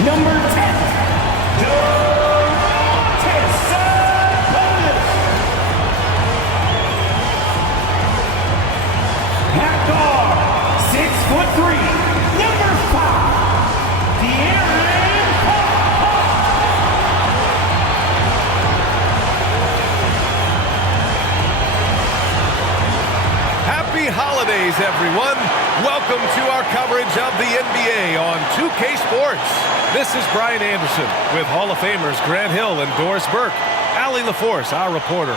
number 10, at guard, 6'3", number 5, Happy holidays, everyone. Welcome to our coverage of the NBA on 2K Sports. This is Brian Anderson with Hall of Famers Grant Hill and Doris Burke. Allie LaForce, our reporter.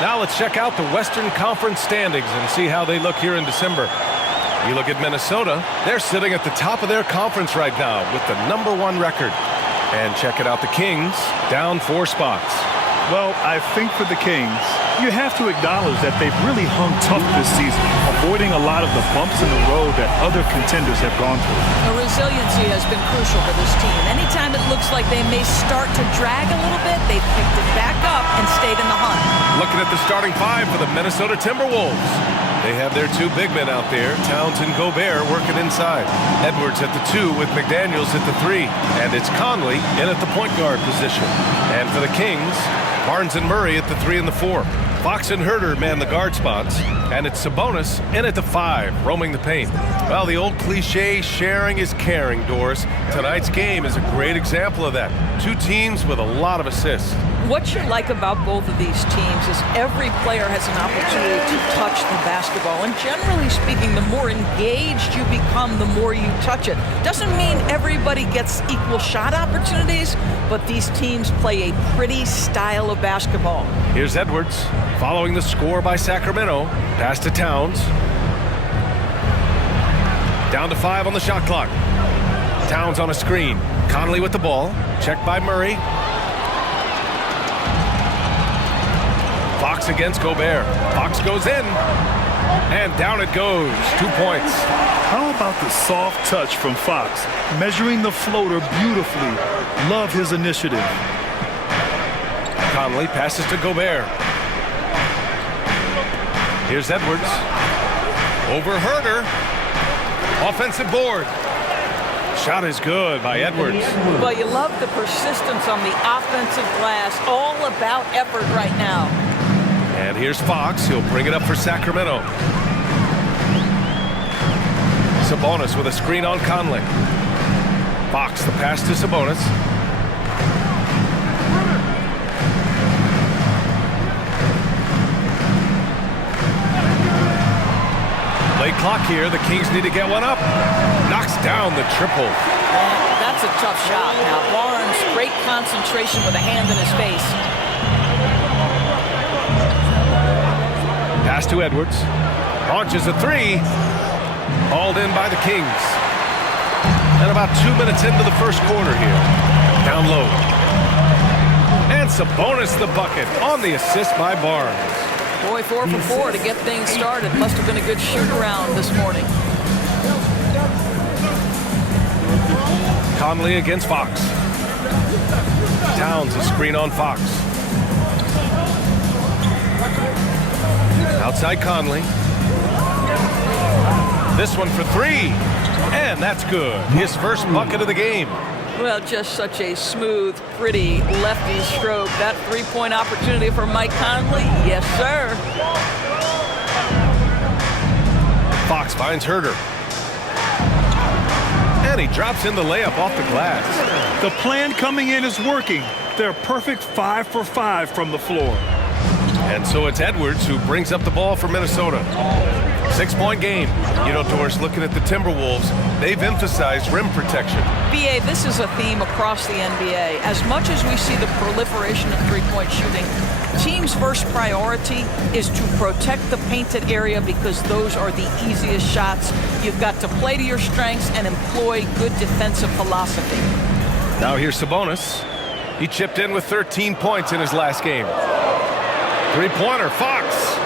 Now let's check out the Western Conference standings and see how they look here in December. You look at Minnesota, they're sitting at the top of their conference right now with the #1 record. And check it out, the Kings, down 4 spots. Well, I think for the Kings, you have to acknowledge that they've really hung tough this season, avoiding a lot of the bumps in the road that other contenders have gone through. The resiliency has been crucial for this team. Anytime it looks like they may start to drag a little bit, they've picked it back up and stayed in the hunt. Looking at the starting 5 for the Minnesota Timberwolves. They have their 2 big men out there, Towns and Gobert, working inside. Edwards at the 2 with McDaniels at the 3. And it's Conley in at the point guard position. And for the Kings, Barnes and Murray at the 3 and the 4. Fox and Herter man the guard spots. And it's Sabonis in at the 5, roaming the paint. Well, the old cliche, sharing is caring, Doris. Tonight's game is a great example of that. 2 teams with a lot of assists. What you like about both of these teams is every player has an opportunity to touch the basketball. And generally speaking, the more engaged you become, the more you touch it. Doesn't mean everybody gets equal shot opportunities, but these teams play a pretty style of basketball. Here's Edwards, following the score by Sacramento. Pass to Towns. Down to 5 on the shot clock. Towns on a screen. Conley with the ball. Checked by Murray. Fox against Gobert. Fox goes in. And down it goes. 2 points. How about the soft touch from Fox? Measuring the floater beautifully. Love his initiative. Conley passes to Gobert. Here's Edwards. Over Herter. Offensive board. Shot is good by Edwards. Well, you love the persistence on the offensive glass. All about effort right now. And here's Fox. He'll bring it up for Sacramento. Sabonis with a screen on Conley. Fox, the pass to Sabonis. Late clock here. The Kings need to get one up. Knocks down the triple. That's a tough shot. Now, Barnes, great concentration with a hand in his face. Pass to Edwards. Launches a 3. Hauled in by the Kings. And about 2 minutes into the first quarter here. Down low. And Sabonis the bucket on the assist by Barnes. Boy, 4 for 4 to get things started. Must have been a good shoot-around this morning. Conley against Fox. Towns a screen on Fox. Outside Conley. This one for 3. And that's good. His first bucket of the game. Well, just such a smooth, pretty lefty stroke. That 3-point opportunity for Mike Conley. Yes, sir. Fox finds Herter. And he drops in the layup off the glass. The plan coming in is working. They're perfect 5 for 5 from the floor. And so it's Edwards who brings up the ball for Minnesota. 6-point game. You know, Doris, looking at the Timberwolves, they've emphasized rim protection. BA, this is a theme across the NBA. As much as we see the proliferation of three-point shooting, teams' first priority is to protect the painted area because those are the easiest shots. You've got to play to your strengths and employ good defensive philosophy. Now here's Sabonis. He chipped in with 13 points in his last game. Three-pointer, Fox.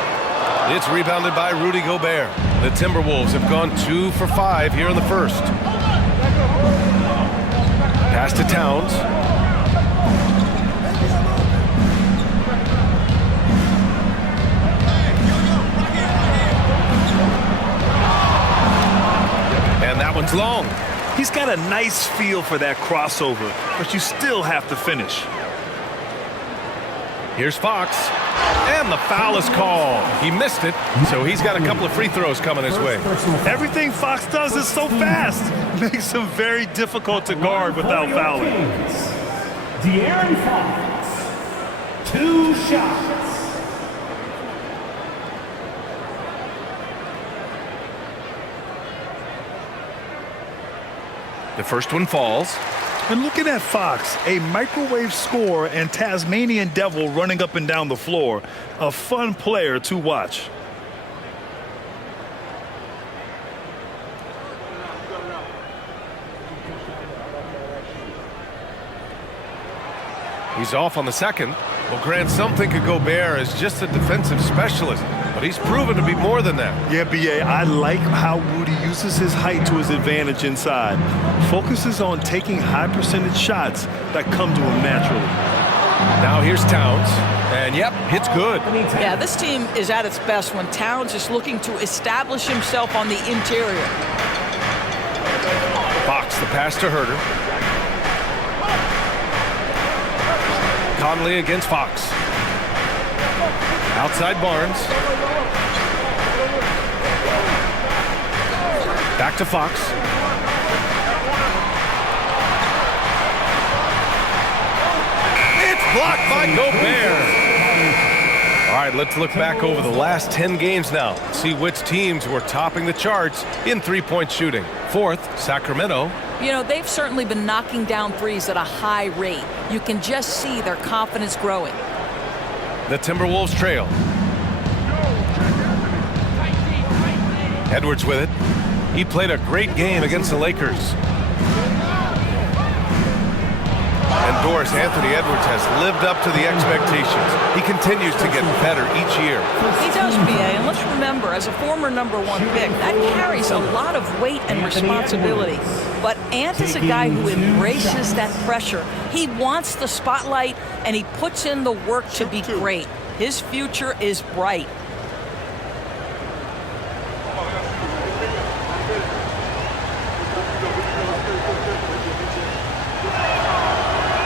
It's rebounded by Rudy Gobert. The Timberwolves have gone 2 for 5 here in the first. Pass to Towns. And that one's long. He's got a nice feel for that crossover, but you still have to finish. Here's Fox, and the foul is called. He missed it, so he's got a couple of free throws coming his way. Everything Fox does is so fast. Makes him very difficult to guard without fouling. De'Aaron Fox, 2 shots. The first one falls. And looking at Fox, a microwave scorer and Tasmanian devil running up and down the floor. A fun player to watch. He's off on the second. Well, Grant, some think of Gobert as just a defensive specialist, but he's proven to be more than that. Yeah, B.A., I like how Rudy uses his height to his advantage inside. Focuses on taking high percentage shots that come to him naturally. Now here's Towns, and yep, hits good. Yeah, this team is at its best when Towns is looking to establish himself on the interior. Fox, the pass to Herter. Conley against Fox. Outside Barnes. Back to Fox. It's blocked by Gobert. All right, let's look back over the last 10 games now. See which teams were topping the charts in three-point shooting. Fourth, Sacramento. You know, they've certainly been knocking down threes at a high rate. You can just see their confidence growing. The Timberwolves trail. Edwards with it. He played a great game against the Lakers. And Doris, Anthony Edwards has lived up to the expectations. He continues to get better each year. He does, B.A., and let's remember, as a former #1 pick, that carries a lot of weight and responsibility. But Ant is a guy who embraces that pressure. He wants the spotlight, and he puts in the work to be great. His future is bright.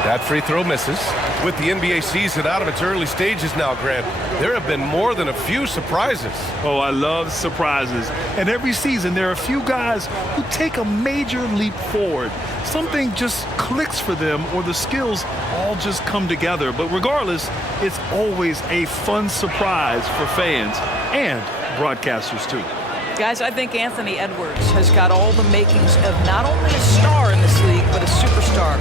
That free throw misses. With the NBA season out of its early stages now, Grant, there have been more than a few surprises. Oh, I love surprises. And every season, there are a few guys who take a major leap forward. Something just clicks for them, or the skills all just come together. But regardless, it's always a fun surprise for fans and broadcasters, too. Guys, I think Anthony Edwards has got all the makings of not only a star in this league, but a superstar.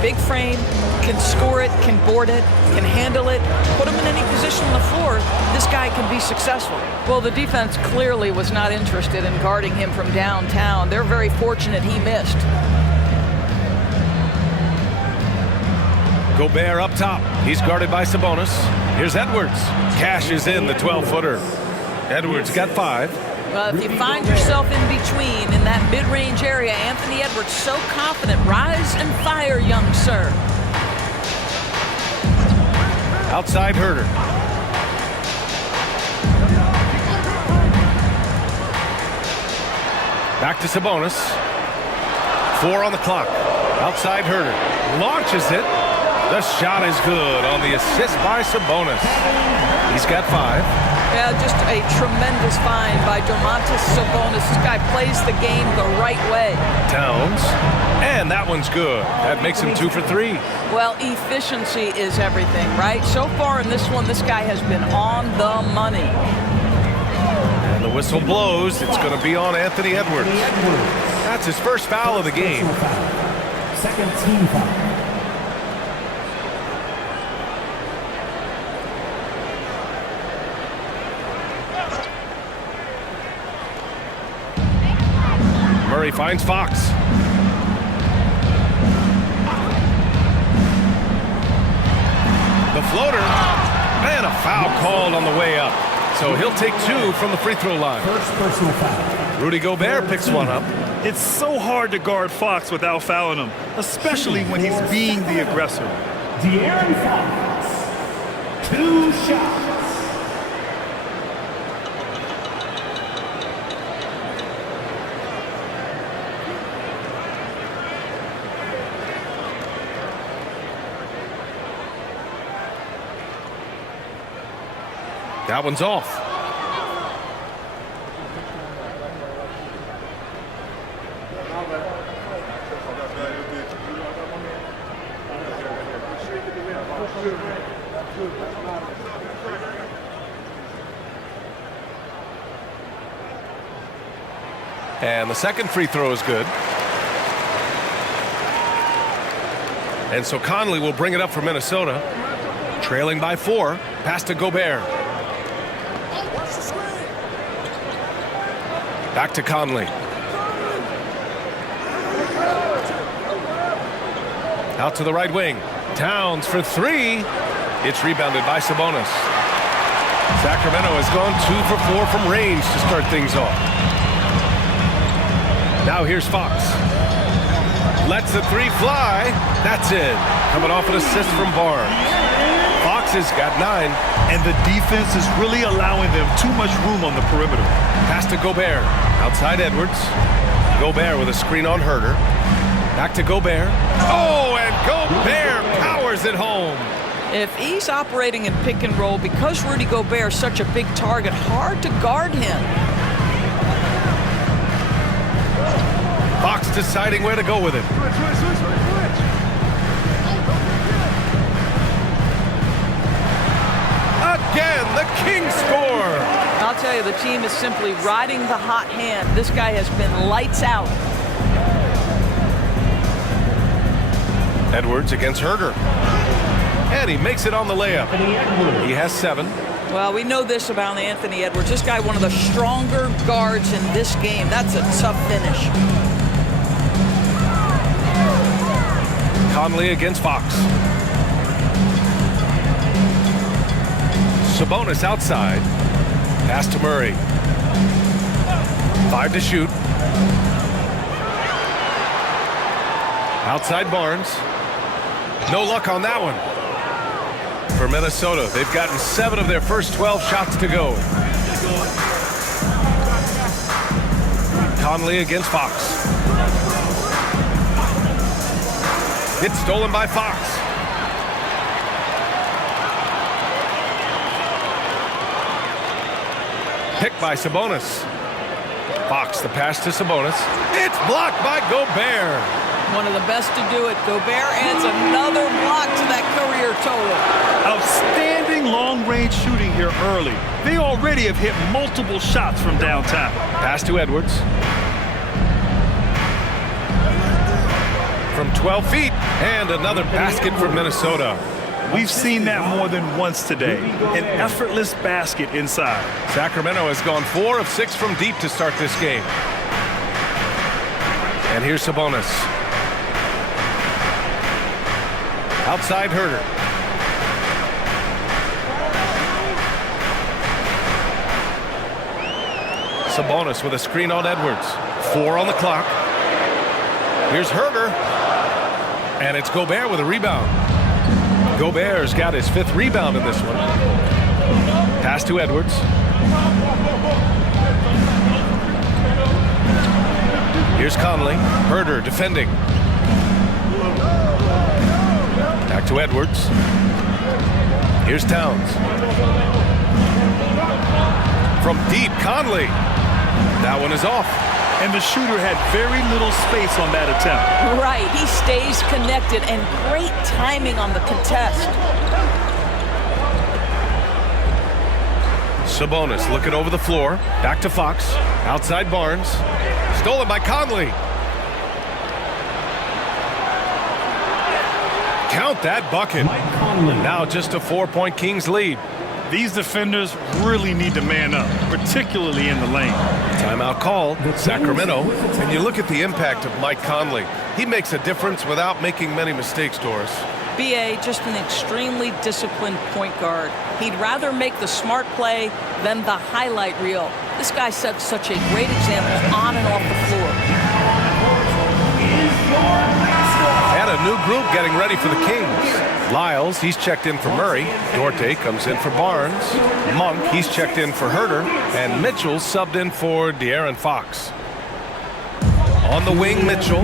Big frame, can score it, can board it, can handle it, put him in any position on the floor, this guy can be successful. Well, the defense clearly was not interested in guarding him from downtown. They're very fortunate he missed. Gobert up top. He's guarded by Sabonis. Here's Edwards. Cashes in the 12-footer. Edwards got 5. Well, if you find yourself in between in that mid-range area, Anthony Edwards so confident. Rise and fire, young sir. Outside Herter. Back to Sabonis. 4 on the clock. Outside Herter. Launches it. The shot is good on the assist by Sabonis. He's got 5. Yeah, just a tremendous find by Domantas Sabonis. This guy plays the game the right way. Towns. And that one's good. That makes him 2 for 3. Well, efficiency is everything, right? So far in this one, this guy has been on the money. And the whistle blows. It's going to be on Anthony Edwards. That's his first foul of the game. Second team foul. Murray finds Fox. The floater. And a foul called on the way up. So he'll take 2 from the free throw line. First personal foul. Rudy Gobert picks one up. It's so hard to guard Fox without fouling him, especially when he's being the aggressor. De'Aaron Fox, 2 shots. That one's off. And the second free throw is good. And so Conley will bring it up for Minnesota. Trailing by 4. Pass to Gobert. Back to Conley. Out to the right wing. Towns for 3. It's rebounded by Sabonis. Sacramento has gone 2 for 4 from range to start things off. Now here's Fox. Lets the 3 fly. That's it. Coming off an assist from Barnes. Fox has got 9. And the defense is really allowing them too much room on the perimeter. Pass to Gobert. Outside Edwards. Gobert with a screen on Herter. Back to Gobert. Oh, and Gobert powers it home. If he's operating in pick and roll, because Rudy Gobert is such a big target, hard to guard him. Fox deciding where to go with it. Again, the Kings score. I'll tell you, the team is simply riding the hot hand. This guy has been lights out. Edwards against Herter. And he makes it on the layup. He has 7. Well, we know this about Anthony Edwards. This guy, one of the stronger guards in this game. That's a tough finish. Conley against Fox. Sabonis outside. Pass to Murray. 5 to shoot. Outside Barnes. No luck on that one. For Minnesota, they've gotten 7 of their first 12 shots to go. Conley against Fox. It's stolen by Fox. Picked by Sabonis. Fox, the pass to Sabonis. It's blocked by Gobert. One of the best to do it. Gobert adds another block to that career total. Outstanding long-range shooting here early. They already have hit multiple shots from downtown. Pass to Edwards. From 12 feet, and another basket for Minnesota. We've seen that more than once today. An effortless basket inside. Sacramento has gone 4 of 6 from deep to start this game. And here's Sabonis. Outside Herter. Sabonis with a screen on Edwards. 4 on the clock. Here's Herter. And it's Gobert with a rebound. Gobert's got his 5th rebound in this one. Pass to Edwards. Here's Conley. Herter defending. Back to Edwards. Here's Towns. From deep, Conley. That one is off. And the shooter had very little space on that attempt. Right, he stays connected, and great timing on the contest. Sabonis looking over the floor. Back to Fox. Outside Barnes. Stolen by Conley. Count that bucket. Now just a 4-point Kings lead. These defenders really need to man up, particularly in the lane. Timeout called, Sacramento. And you look at the impact of Mike Conley. He makes a difference without making many mistakes, Doris. B.A., just an extremely disciplined point guard. He'd rather make the smart play than the highlight reel. This guy sets such a great example on and off the floor. And a new group getting ready for the Kings. Lyles, he's checked in for Murray. Duarte comes in for Barnes. Monk, he's checked in for Herter. And Mitchell subbed in for De'Aaron Fox. On the wing, Mitchell.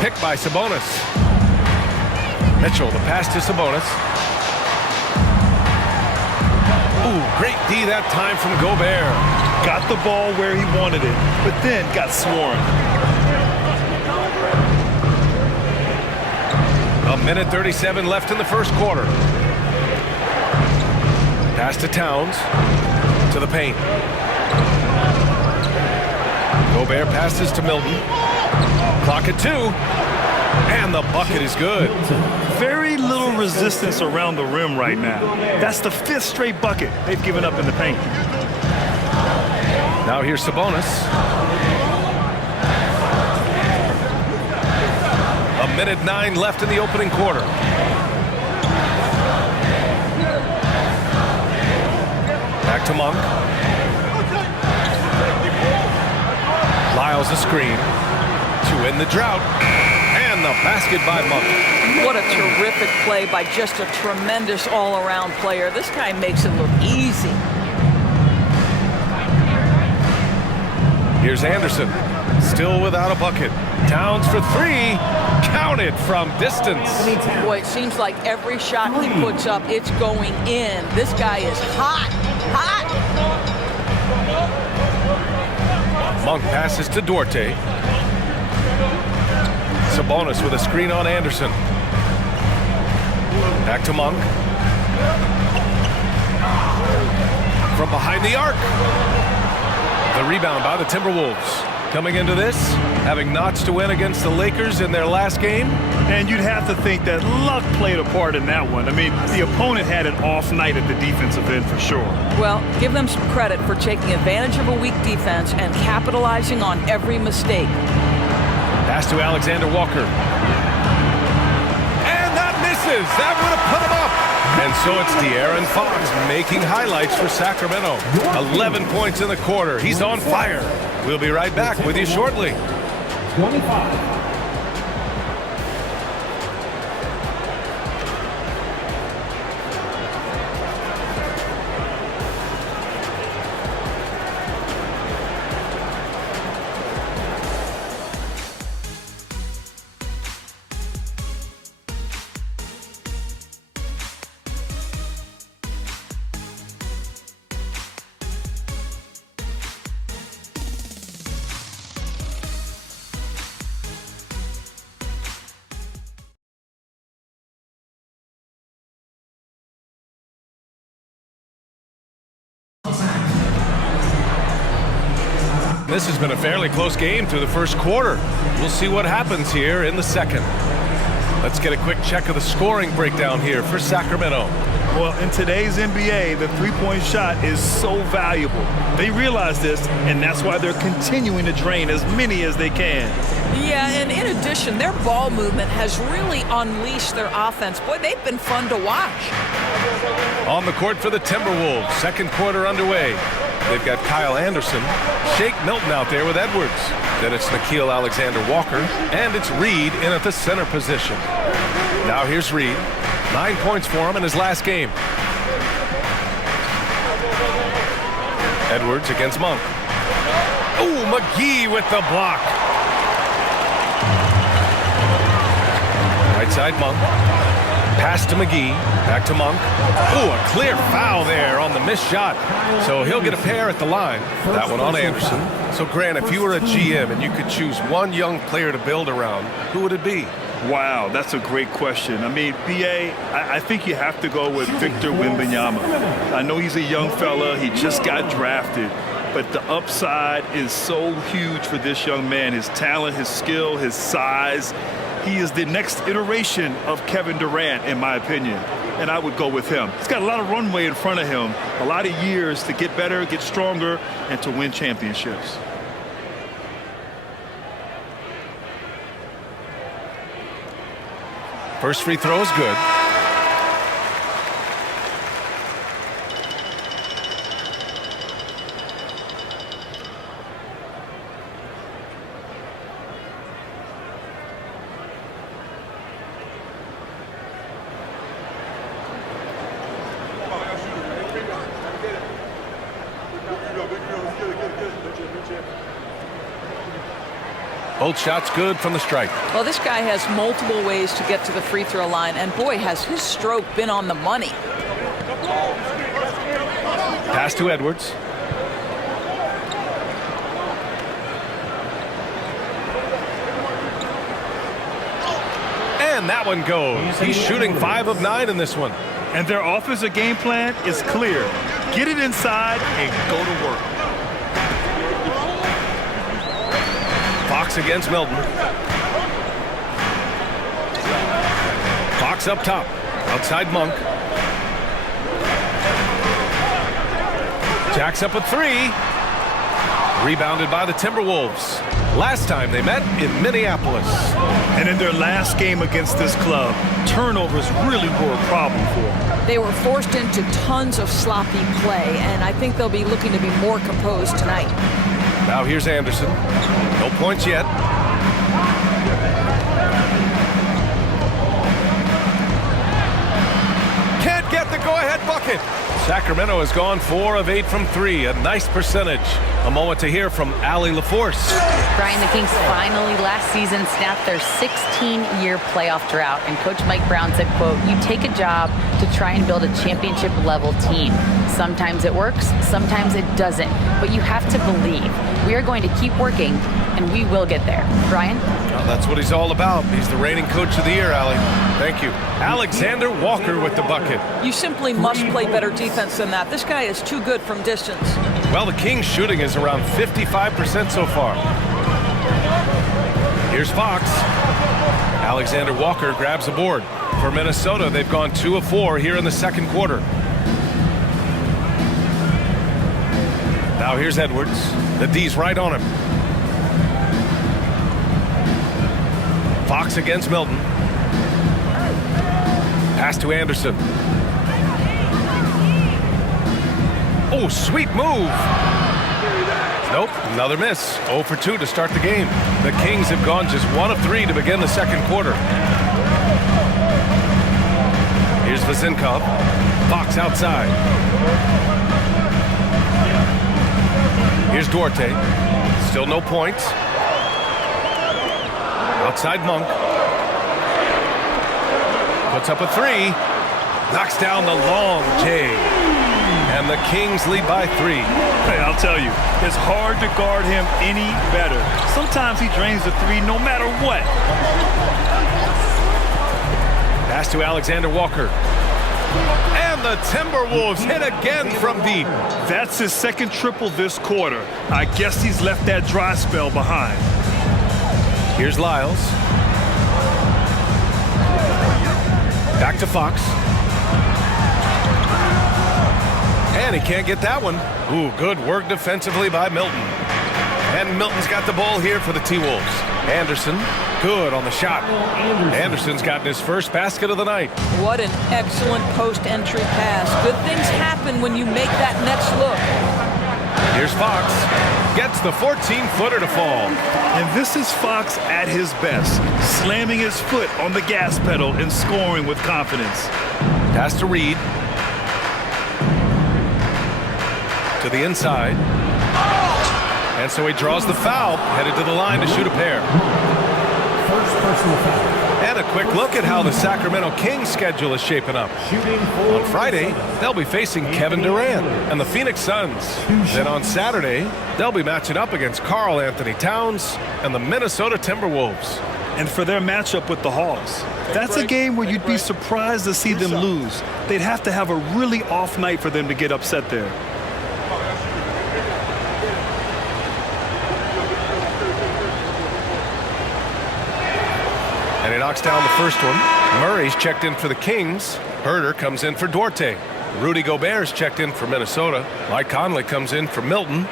Picked by Sabonis. Mitchell, the pass to Sabonis. Ooh, great D that time from Gobert. Got the ball where he wanted it, but then got swarmed. A minute 37 left in the first quarter. Pass to Towns. To the paint. Gobert passes to Milton. Clock at 2. And the bucket is good. Very little resistance around the rim right now. That's the 5th straight bucket they've given up in the paint. Now here's Sabonis. A minute 9 left in the opening quarter. Back to Monk. Lyles a screen to end the drought. And the basket by Monk. What a terrific play by just a tremendous all-around player. This guy makes it look easy. Here's Anderson, still without a bucket. Towns for 3, counted from distance. Boy, it seems like every shot he puts up, it's going in. This guy is hot, hot. Monk passes to Duarte. Sabonis with a screen on Anderson. Back to Monk. From behind the arc. The rebound by the Timberwolves. Coming into this, having notched to win against the Lakers in their last game. And you'd have to think that luck played a part in that one. I mean, the opponent had an off night at the defensive end for sure. Well, give them some credit for taking advantage of a weak defense and capitalizing on every mistake. Pass to Alexander Walker. And that misses. That would have put him up. And so it's De'Aaron Fox making highlights for Sacramento. 11 points in the quarter. He's on fire. We'll be right back with you shortly. 25. This has been a fairly close game through the first quarter. We'll see what happens here in the second. Let's get a quick check of the scoring breakdown here for Sacramento. Well, in today's NBA, the three-point shot is so valuable. They realize this, and that's why they're continuing to drain as many as they can. Yeah, and in addition, their ball movement has really unleashed their offense. Boy, they've been fun to watch. On the court for the Timberwolves, second quarter underway. They've got Kyle Anderson, Shake Milton out there with Edwards. Then it's Nickeil Alexander-Walker, and it's Reed in at the center position. Now here's Reed. 9 points for him in his last game. Edwards against Monk. Ooh, McGee with the block. Right side Monk. Pass to McGee. Back to Monk. Ooh, a clear foul there on the missed shot. So he'll get a pair at the line. That one on Anderson. So, Grant, if you were a GM and you could choose one young player to build around, who would it be? Wow, that's a great question. I mean, BA, I think you have to go with Victor Wembanyama. I know he's a young fella. He just got drafted. But the upside is so huge for this young man. His talent, his skill, his size. He is the next iteration of Kevin Durant, in my opinion. And I would go with him. He's got a lot of runway in front of him, a lot of years to get better, get stronger, and to win championships. First free throw is good. Both shots good from the stripe. Well, this guy has multiple ways to get to the free throw line, and boy, has his stroke been on the money. Pass to Edwards. And that one goes. He's shooting 5 of 9 in this one. And their offensive game plan is clear. Get it inside and go to work. Fox against Milton. Fox up top. Outside Monk. Jacks up a 3. Rebounded by the Timberwolves. Last time they met in Minneapolis. And in their last game against this club, turnovers really were a problem for them. They were forced into tons of sloppy play, and I think they'll be looking to be more composed tonight. Now here's Anderson. No points yet. Can't get the go-ahead bucket. Sacramento has gone 4 of 8 from 3, a nice percentage. A moment to hear from Allie LaForce. Brian, the Kings finally last season snapped their 16-year playoff drought, and Coach Mike Brown said, quote, "You take a job to try and build a championship-level team. Sometimes it works, sometimes it doesn't, but you have to believe. We are going to keep working, and we will get there." Brian? Well, that's what he's all about. He's the reigning coach of the year, Allie. Thank you. Alexander Walker with the bucket. You simply must play better defense than that. This guy is too good from distance. Well, the Kings shooting is around 55% so far. Here's Fox. Alexander Walker grabs the board. For Minnesota, they've gone 2 of 4 here in the second quarter. Now here's Edwards. The D's right on him. Fox against Milton. Pass to Anderson. Oh, sweet move. Nope, another miss. 0 for 2 to start the game. The Kings have gone just 1 of 3 to begin the second quarter. Here's Vazinkov. Fox outside. Here's Duarte. Still no points. Outside Monk. Puts up a 3. Knocks down the long J. And the Kings lead by 3. Hey, I'll tell you, it's hard to guard him any better. Sometimes he drains the 3 no matter what. Pass to Alexander Walker. And the Timberwolves hit again from deep. That's his second triple this quarter. I guess he's left that dry spell behind. Here's Lyles. Back to Fox. And he can't get that one. Ooh, good work defensively by Milton. And Milton's got the ball here for the T-Wolves. Anderson, good on the shot. Anderson's gotten his first basket of the night. What an excellent post-entry pass. Good things happen when you make that next look. Here's Fox. Gets the 14-footer to fall. And this is Fox at his best, slamming his foot on the gas pedal and scoring with confidence. Pass to Reed. To the inside. And so he draws the foul, headed to the line to shoot a pair. First personal foul. And a quick look at how the Sacramento Kings schedule is shaping up. On Friday, they'll be facing Kevin Durant and the Phoenix Suns. Then on Saturday, they'll be matching up against Karl Anthony Towns and the Minnesota Timberwolves. And for their matchup with the Hawks, that's a game where you'd be surprised to see them lose. They'd have to have a really off night for them to get upset there. And he knocks down the first one. Murray's checked in for the Kings. Herter comes in for Duarte. Rudy Gobert's checked in for Minnesota. Mike Conley comes in for Milton.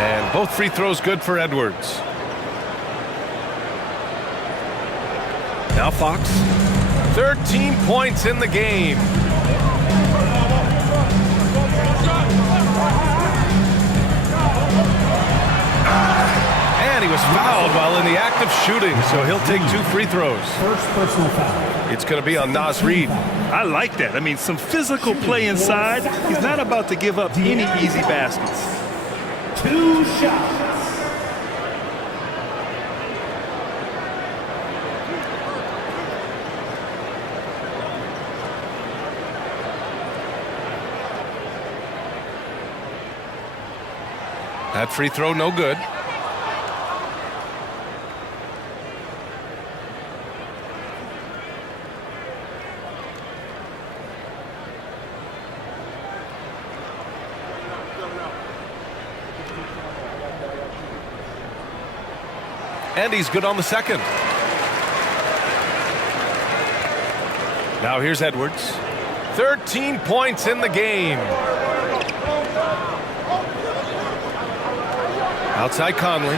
And both free throws good for Edwards. Now Fox. 13 points in the game. And he was fouled while in the act of shooting, so he'll take 2 free throws. First personal foul. It's going to be on Nas Reed. I like that. I mean, some physical play inside. He's not about to give up any easy baskets. 2 shots. That free throw, no good. And he's good on the second. Now here's Edwards. 13 points in the game. Outside Conley.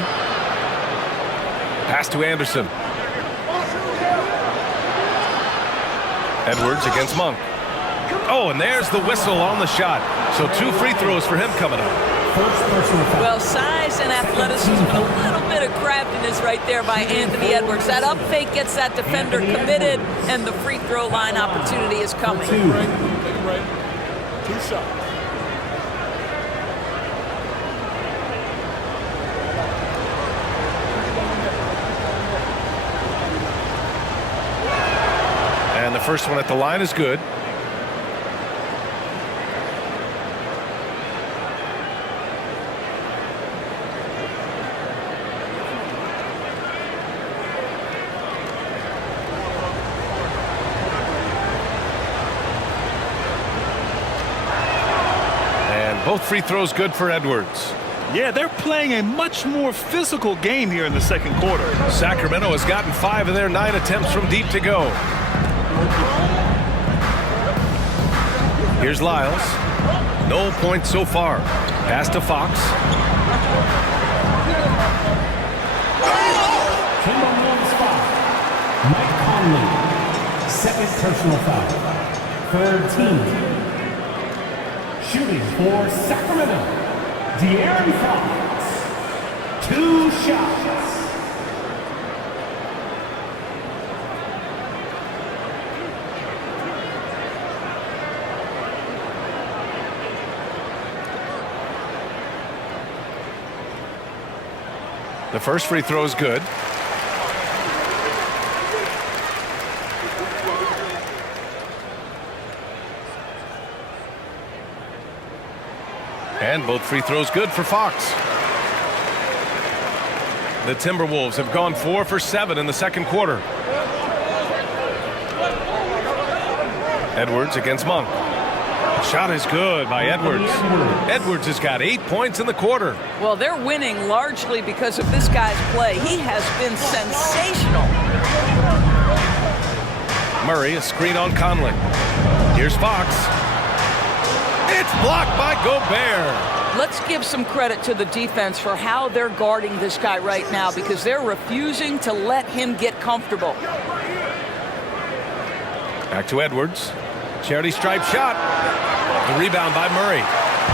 Pass to Anderson. Edwards against Monk. Oh, and there's the whistle on the shot. So 2 free throws for him coming up. First personal foul. Well, size and athleticism and a little bit of craftiness right there by Anthony Edwards. That up fake gets that defender committed, and the free throw line opportunity is coming. 2 shots. And the first one at the line is good. And both free throws good for Edwards. Yeah, they're playing a much more physical game here in the second quarter. Sacramento has gotten 5 of their 9 attempts from deep to go. Here's Lyles. No points so far. Pass to Fox. Timberwolves foul. Mike Conley. Second personal foul. Third team. Shooting for Sacramento. De'Aaron Fox. 2 shots. The first free throw is good. And both free throws good for Fox. The Timberwolves have gone 4 for 7 in the second quarter. Edwards against Monk. Shot is good by Edwards. Edwards has got 8 points in the quarter. Well, they're winning largely because of this guy's play. He has been sensational. Murray, a screen on Conley. Here's Fox. It's blocked by Gobert. Let's give some credit to the defense for how they're guarding this guy right now, because they're refusing to let him get comfortable. Back to Edwards. Charity stripe shot. The rebound by Murray.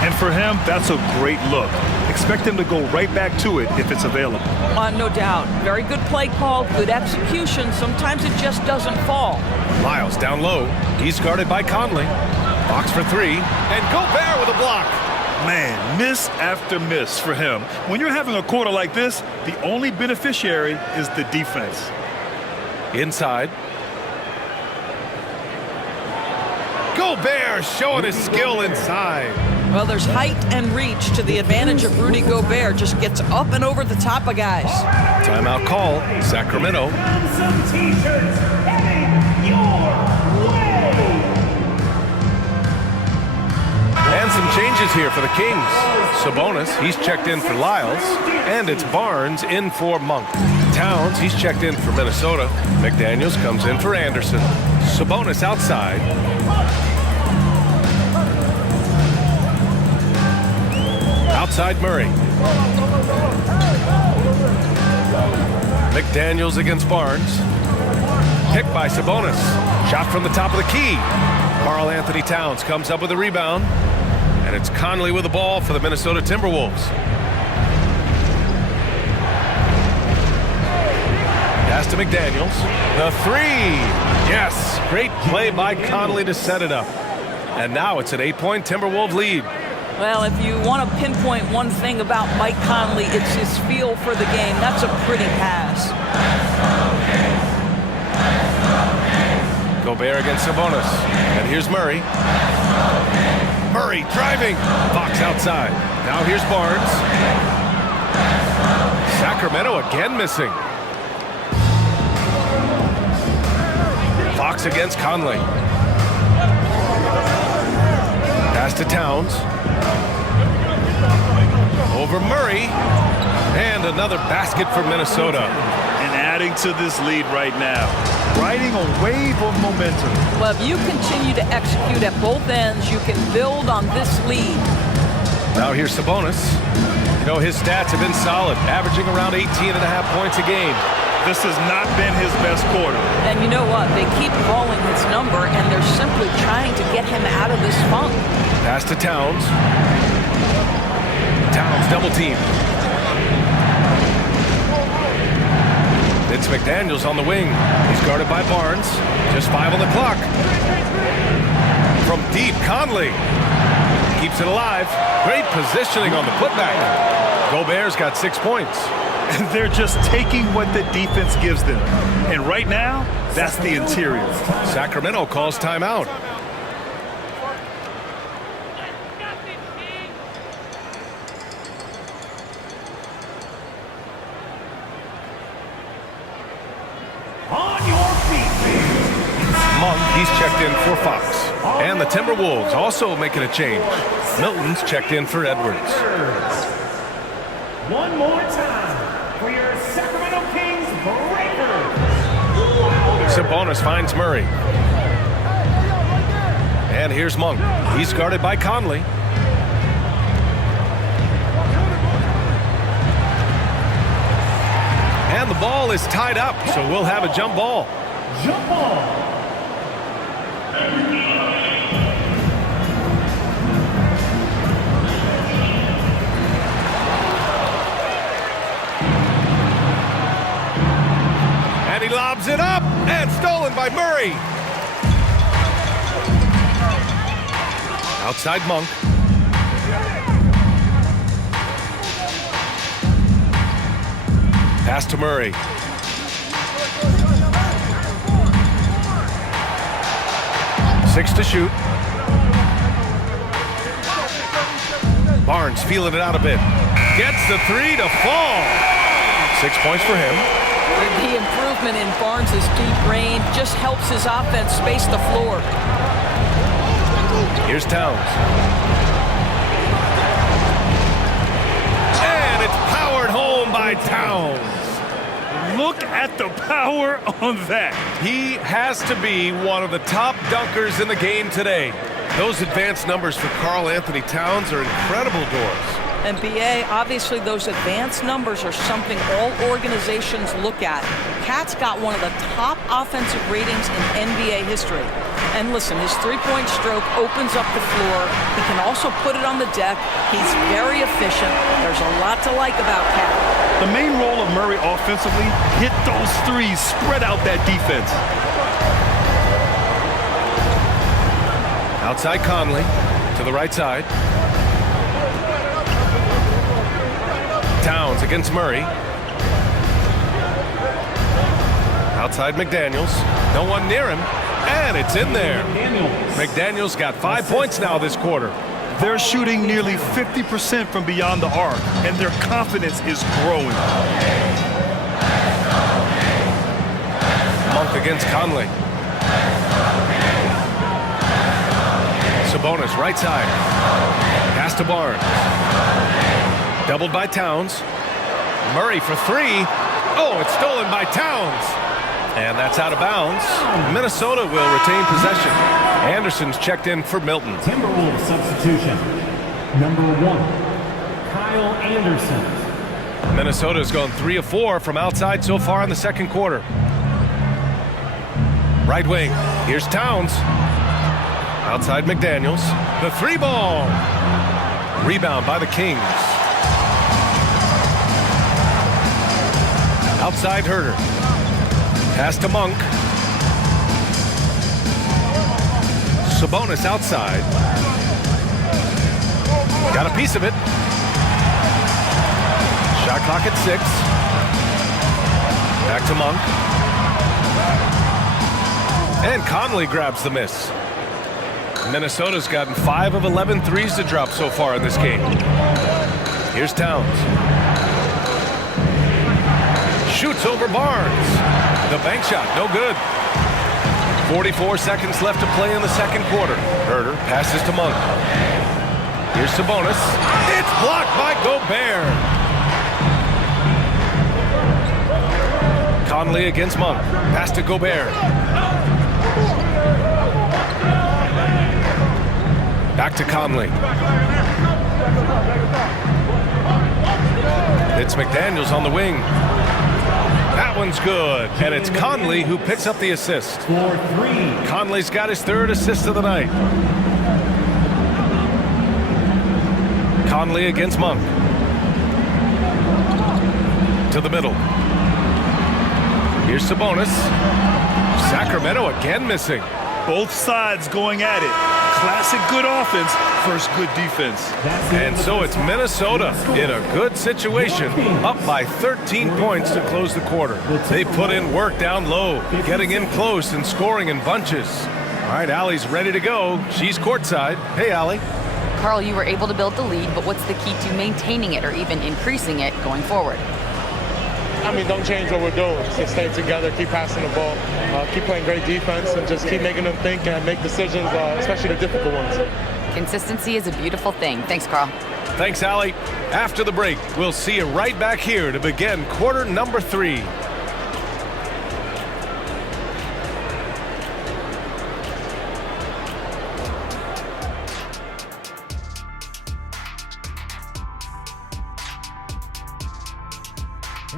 And for him, that's a great look. Expect him to go right back to it if it's available. No doubt. Very good play call, good execution. Sometimes it just doesn't fall. Lyles down low. He's guarded by Conley. Fox for 3. And Gobert with a block. Man, miss after miss for him. When you're having a quarter like this, the only beneficiary is the defense. Inside. Gobert showing his skill inside. Well, there's height and reach to the advantage of Rudy Gobert. Just gets up and over the top of guys. Timeout call. Sacramento. Some t-shirts heading your way. And some changes here for the Kings. Sabonis, he's checked in for Lyles. And it's Barnes in for Monk. Towns, he's checked in for Minnesota. McDaniels comes in for Anderson. Sabonis outside. Outside Murray. McDaniels against Barnes. Picked by Sabonis. Shot from the top of the key. Karl Anthony Towns comes up with a rebound. And it's Conley with the ball for the Minnesota Timberwolves. Pass to McDaniels. The three. Yes. Great play by Conley to set it up. And now it's an 8-point Timberwolves lead. Well, if you want to pinpoint one thing about Mike Conley, it's his feel for the game. That's a pretty pass. Gobert against Sabonis. And here's Murray. Murray driving. Fox outside. Now here's Barnes. Sacramento again missing. Fox against Conley. Pass to Towns. Over Murray. And another basket for Minnesota. And adding to this lead right now. Riding a wave of momentum. Well, if you continue to execute at both ends, you can build on this lead. Now here's Sabonis. You know, his stats have been solid, averaging around 18.5 points a game. This has not been his best quarter. And you know what? They keep calling his number, and they're simply trying to get him out of this funk. Pass to Towns. Towns double team. It's McDaniels on the wing. He's guarded by Barnes. Just 5 on the clock. From deep, Conley keeps it alive. Great positioning on the putback. Gobert's got 6 points. And they're just taking what the defense gives them. And right now, that's the interior. Sacramento calls timeout. On your feet. Monk, he's checked in for Fox. And the Timberwolves also making a change. Milton's checked in for Edwards. One more time for your Sacramento Kings breakers. Sabonis finds Murray. And here's Monk. He's guarded by Conley. And the ball is tied up, so we'll have a jump ball. Jump ball. And he lobs it up, and stolen by Murray. Outside Monk. Pass to Murray. Six to shoot. Barnes feeling it out a bit. Gets the three to fall. 6 points for him. The improvement in Barnes' deep range just helps his offense space the floor. Here's Towns. And it's powered home by Towns. Look at the power on that. He has to be one of the top dunkers in the game today. Those advanced numbers for Karl Anthony Towns are incredible doors. And BA, obviously those advanced numbers are something all organizations look at. Cat's got one of the top offensive ratings in NBA history. And listen, his three-point stroke opens up the floor. He can also put it on the deck. He's very efficient. There's a lot to like about Cat. The main role of Murray offensively, hit those threes, spread out that defense. Outside Conley to the right side. Towns against Murray. Outside McDaniels. No one near him. And it's in there. McDaniels got 5 points now this quarter. They're shooting nearly 50% from beyond the arc, and their confidence is growing. Monk against Conley. Sabonis, right side. Pass to Barnes. Doubled by Towns. Murray for three. Oh, it's stolen by Towns. And that's out of bounds. Minnesota will retain possession. Anderson's checked in for Milton. Timberwolves substitution. Number 1, Kyle Anderson. Minnesota's gone 3 of 4 from outside so far in the second quarter. Right wing. Here's Towns. Outside McDaniels. The three ball. Rebound by the Kings. Outside Herter. Pass to Monk. Sabonis outside. Got a piece of it. Shot clock at 6. Back to Monk. And Conley grabs the miss. Minnesota's gotten 5 of 11 threes to drop so far in this game. Here's Towns. Shoots over Barnes. The bank shot, no good. 44 seconds left to play in the second quarter. Herder passes to Monk. Here's Sabonis. It's blocked by Gobert. Conley against Monk. Pass to Gobert. Back to Conley. It's McDaniels on the wing. That one's good. And it's Conley who picks up the assist. For 3. Conley's got his 3rd assist of the night. Conley against Monk. To the middle. Here's Sabonis. Sacramento again missing. Both sides going at it. Classic good offense versus good defense. And so it's Minnesota in a good situation, up by 13 points to close the quarter. They put in work down low, getting in close and scoring in bunches. All right, Allie's ready to go. She's courtside. Hey, Allie. Carl, you were able to build the lead, but what's the key to maintaining it or even increasing it going forward? I mean, don't change what we're doing. Just stay together, keep passing the ball, keep playing great defense, and just keep making them think and make decisions, especially the difficult ones. Consistency is a beautiful thing. Thanks, Carl. Thanks, Allie. After the break, we'll see you right back here to begin quarter number 3.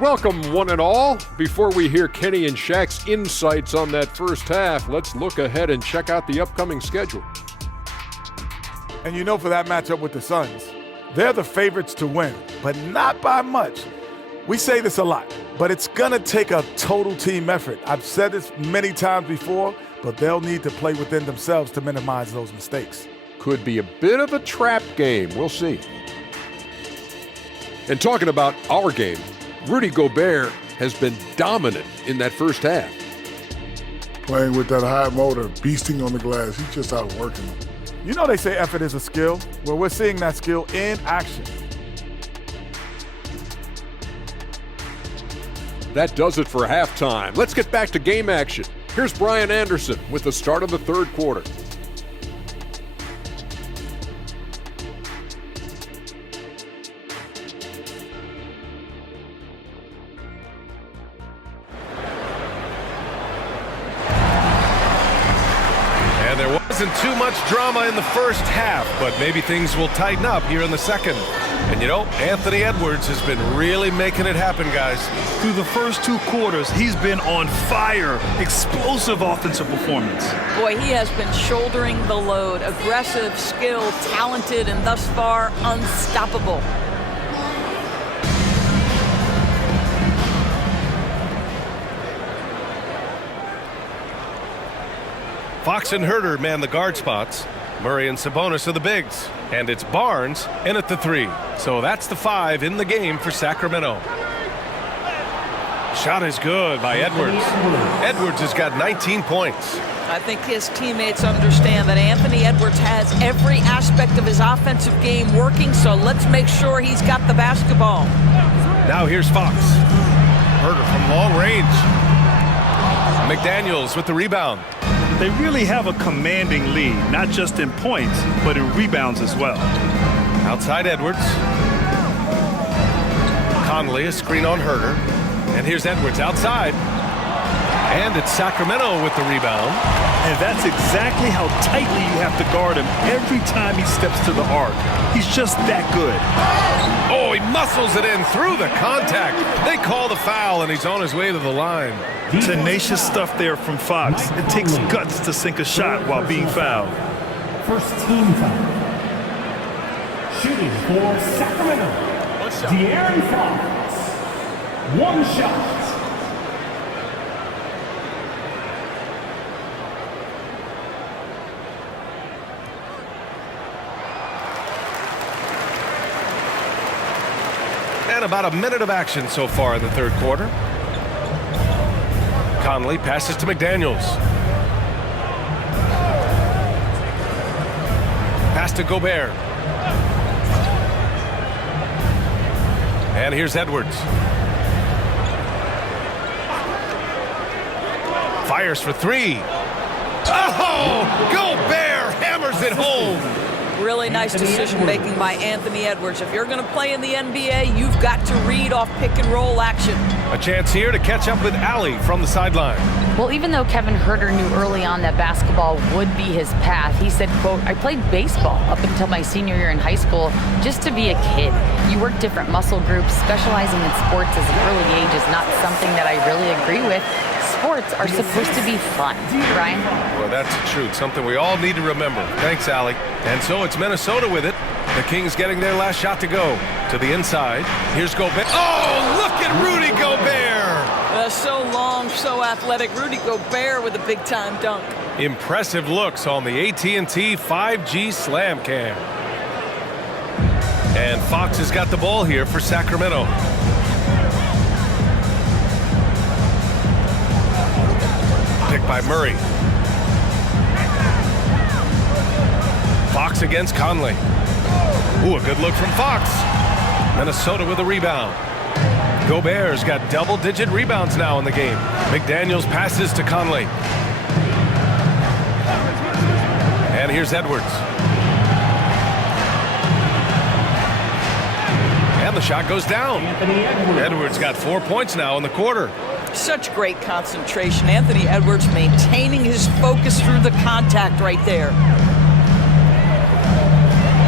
Welcome, one and all. Before we hear Kenny and Shaq's insights on that first half, let's look ahead and check out the upcoming schedule. And you know, for that matchup with the Suns, they're the favorites to win, but not by much. We say this a lot, but it's going to take a total team effort. I've said this many times before, but they'll need to play within themselves to minimize those mistakes. Could be a bit of a trap game. We'll see. And talking about our game, Rudy Gobert has been dominant in that first half. Playing with that high motor, beasting on the glass, he's just outworking them. You know they say effort is a skill. Well, we're seeing that skill in action. That does it for halftime. Let's get back to game action. Here's Brian Anderson with the start of the third quarter. Wasn't too much drama in the first half, but maybe things will tighten up here in the second. And you know, Anthony Edwards has been really making it happen, guys. Through the first 2 quarters, he's been on fire. Explosive offensive performance. Boy, he has been shouldering the load. Aggressive, skilled, talented, and thus far unstoppable. Fox and Herder man the guard spots. Murray and Sabonis are the bigs. And it's Barnes in at the 3. So that's the 5 in the game for Sacramento. Shot is good by Edwards. Edwards has got 19 points. I think his teammates understand that Anthony Edwards has every aspect of his offensive game working, so let's make sure he's got the basketball. Now here's Fox. Herder from long range. McDaniels with the rebound. They really have a commanding lead, not just in points, but in rebounds as well. Outside Edwards. Conley, a screen on Herder. And here's Edwards outside. And it's Sacramento with the rebound. And that's exactly how tightly you have to guard him every time he steps to the arc. He's just that good. Oh, he muscles it in through the contact. They call the foul, and he's on his way to the line. Tenacious stuff there from Fox. It takes guts to sink a shot while being fouled. First team foul. Shooting for Sacramento, De'Aaron Fox. 1 shot. And about a minute of action so far in the third quarter. Conley passes to McDaniels. Pass to Gobert. And here's Edwards. Fires for three. Oh, Gobert hammers it home. Really nice decision-making by Anthony Edwards. If you're going to play in the NBA, you've got to read off pick-and-roll action. A chance here to catch up with Allie from the sideline. Well, even though Kevin Huerter knew early on that basketball would be his path, he said, quote, I played baseball up until my senior year in high school just to be a kid. You work different muscle groups. Specializing in sports as an early age is not something that I really agree with. Sports are supposed to be fun, Brian. Well, that's the truth. Something we all need to remember. Thanks, Allie. And so it's Minnesota with it. The Kings getting their last shot to go. To the inside. Here's Gobert. Oh, look at Rudy Gobert! So long, so athletic. Rudy Gobert with a big-time dunk. Impressive looks on the AT&T 5G Slam Cam. And Fox has got the ball here for Sacramento. Picked by Murray. Fox against Conley. Ooh, a good look from Fox. Minnesota with a rebound. Gobert's got double-digit rebounds now in the game. McDaniels passes to Conley. And here's Edwards. And the shot goes down. Edwards got 4 points now in the quarter. Such great concentration. Anthony Edwards maintaining his focus through the contact right there.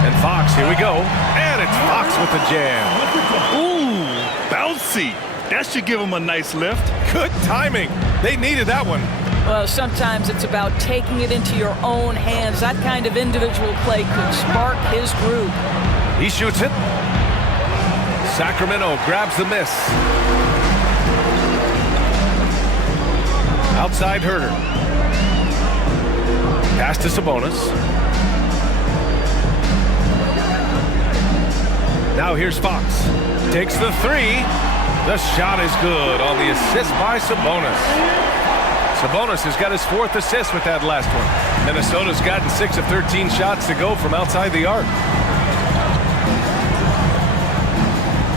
And Fox, here we go. And it's Fox with the jam. Ooh, bouncy. That should give him a nice lift. Good timing. They needed that one. Well, sometimes it's about taking it into your own hands. That kind of individual play could spark his groove. He shoots it. Sacramento grabs the miss. Outside Huerter. Pass to Sabonis. Now here's Fox. Takes the three. The shot is good on the assist by Sabonis. Sabonis has got his 4th assist with that last one. Minnesota's gotten 6 of 13 shots to go from outside the arc.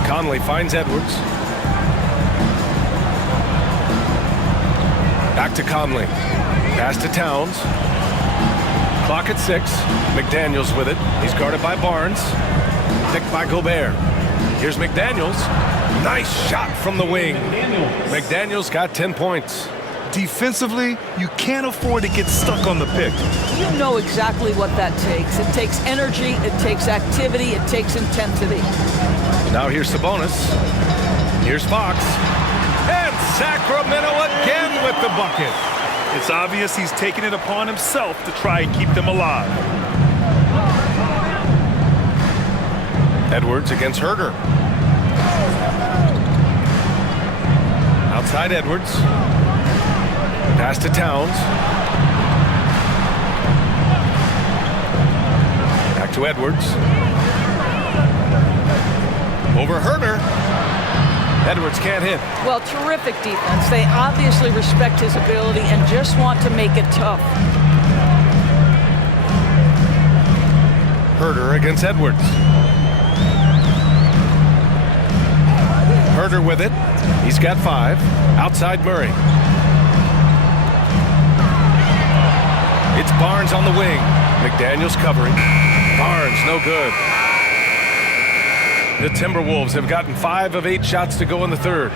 Conley finds Edwards. Back to Conley. Pass to Towns. Clock at 6. McDaniels with it. He's guarded by Barnes. Picked by Gobert. Here's McDaniels. Nice shot from the wing. McDaniels got 10 points. Defensively, you can't afford to get stuck on the pick. You know exactly what that takes. It takes energy, it takes activity, it takes intensity. Now here's Sabonis. Here's Fox. And Sacramento again with the bucket. It's obvious he's taking it upon himself to try and keep them alive. Edwards against Huerter. Outside Edwards. Pass to Towns. Back to Edwards. Over Huerter. Edwards can't hit. Well, terrific defense. They obviously respect his ability and just want to make it tough. Huerter against Edwards. Huerter with it. He's got 5. Outside Murray. It's Barnes on the wing. McDaniels covering. Barnes, no good. The Timberwolves have gotten 5 of 8 shots to go in the third.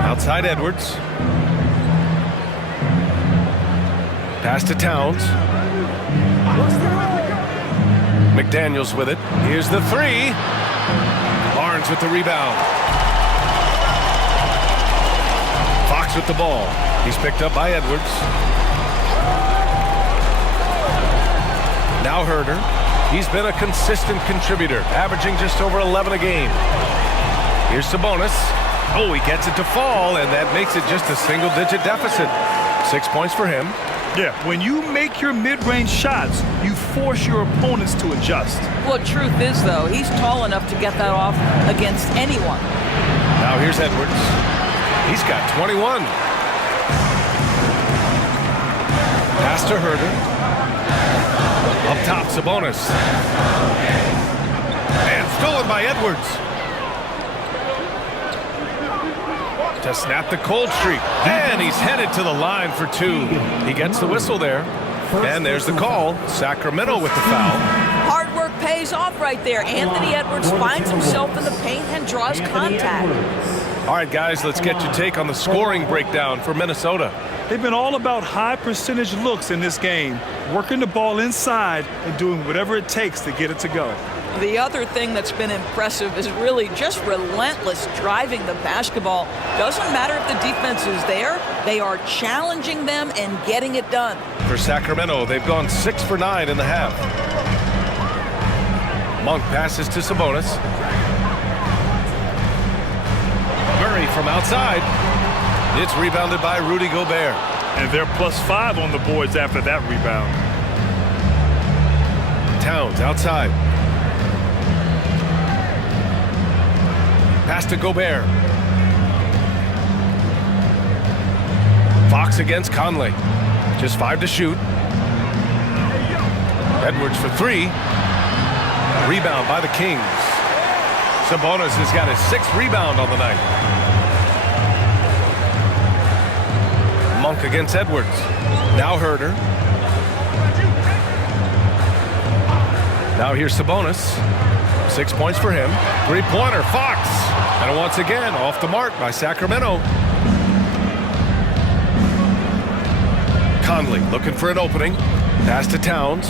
Outside Edwards. Pass to Towns. McDaniels with it. Here's the 3. Barnes with the rebound. Fox with the ball. He's picked up by Edwards. Now Huerter. He's been a consistent contributor, averaging just over 11 a game. Here's Sabonis. Oh, he gets it to fall, and that makes it just a single-digit deficit. 6 points for him. Yeah, when you make your mid-range shots, you force your opponents to adjust. Well, truth is, though, he's tall enough to get that off against anyone. Now here's Edwards. He's got 21. Pass to Herder. Up top, Sabonis. And stolen by Edwards. To snap the cold streak. And he's headed to the line for 2. He gets the whistle there. And there's the call. Sacramento with the foul. Hard work pays off right there. Anthony Edwards finds himself in the paint and draws contact. All right, guys, let's get your take on the scoring breakdown for Minnesota. They've been all about high percentage looks in this game, working the ball inside and doing whatever it takes to get it to go. The other thing that's been impressive is really just relentless driving the basketball. Doesn't matter if the defense is there, they are challenging them and getting it done. For Sacramento, they've gone 6 for 9 in the half. Monk passes to Sabonis. Murray from outside. It's rebounded by Rudy Gobert. And they're +5 on the boards after that rebound. Towns outside. Pass to Gobert. Fox against Conley. Just 5 to shoot. Edwards for 3. Rebound by the Kings. Sabonis has got his 6th rebound on the night. Monk against Edwards. Now Herder. Now here's Sabonis. 6 points for him. 3-pointer, Fox. And once again, off the mark by Sacramento. Conley looking for an opening. Pass to Towns.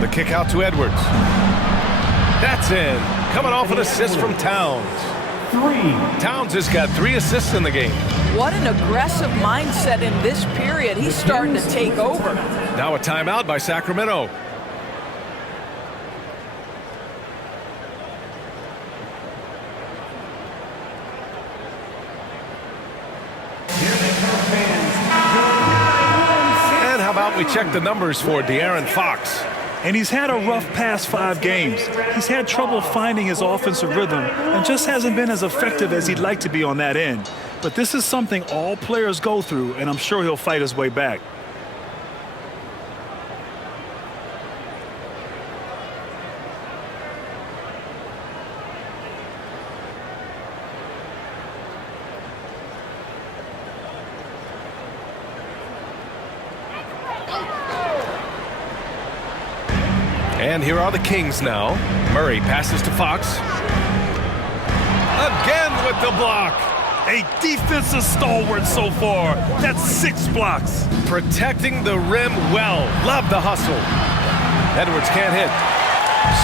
The kick out to Edwards. That's in. Coming off an assist from Towns. Towns has got 3 assists in the game. What an aggressive mindset in this period. He's starting to take over. Now a timeout by Sacramento. And how about we check the numbers for De'Aaron Fox? And he's had a rough past 5 games. He's had trouble finding his offensive rhythm and just hasn't been as effective as he'd like to be on that end. But this is something all players go through, and I'm sure he'll fight his way back. And here are the Kings now. Murray passes to Fox. Again with the block. A defensive stalwart so far. That's 6 blocks. Protecting the rim well. Love the hustle. Edwards can't hit.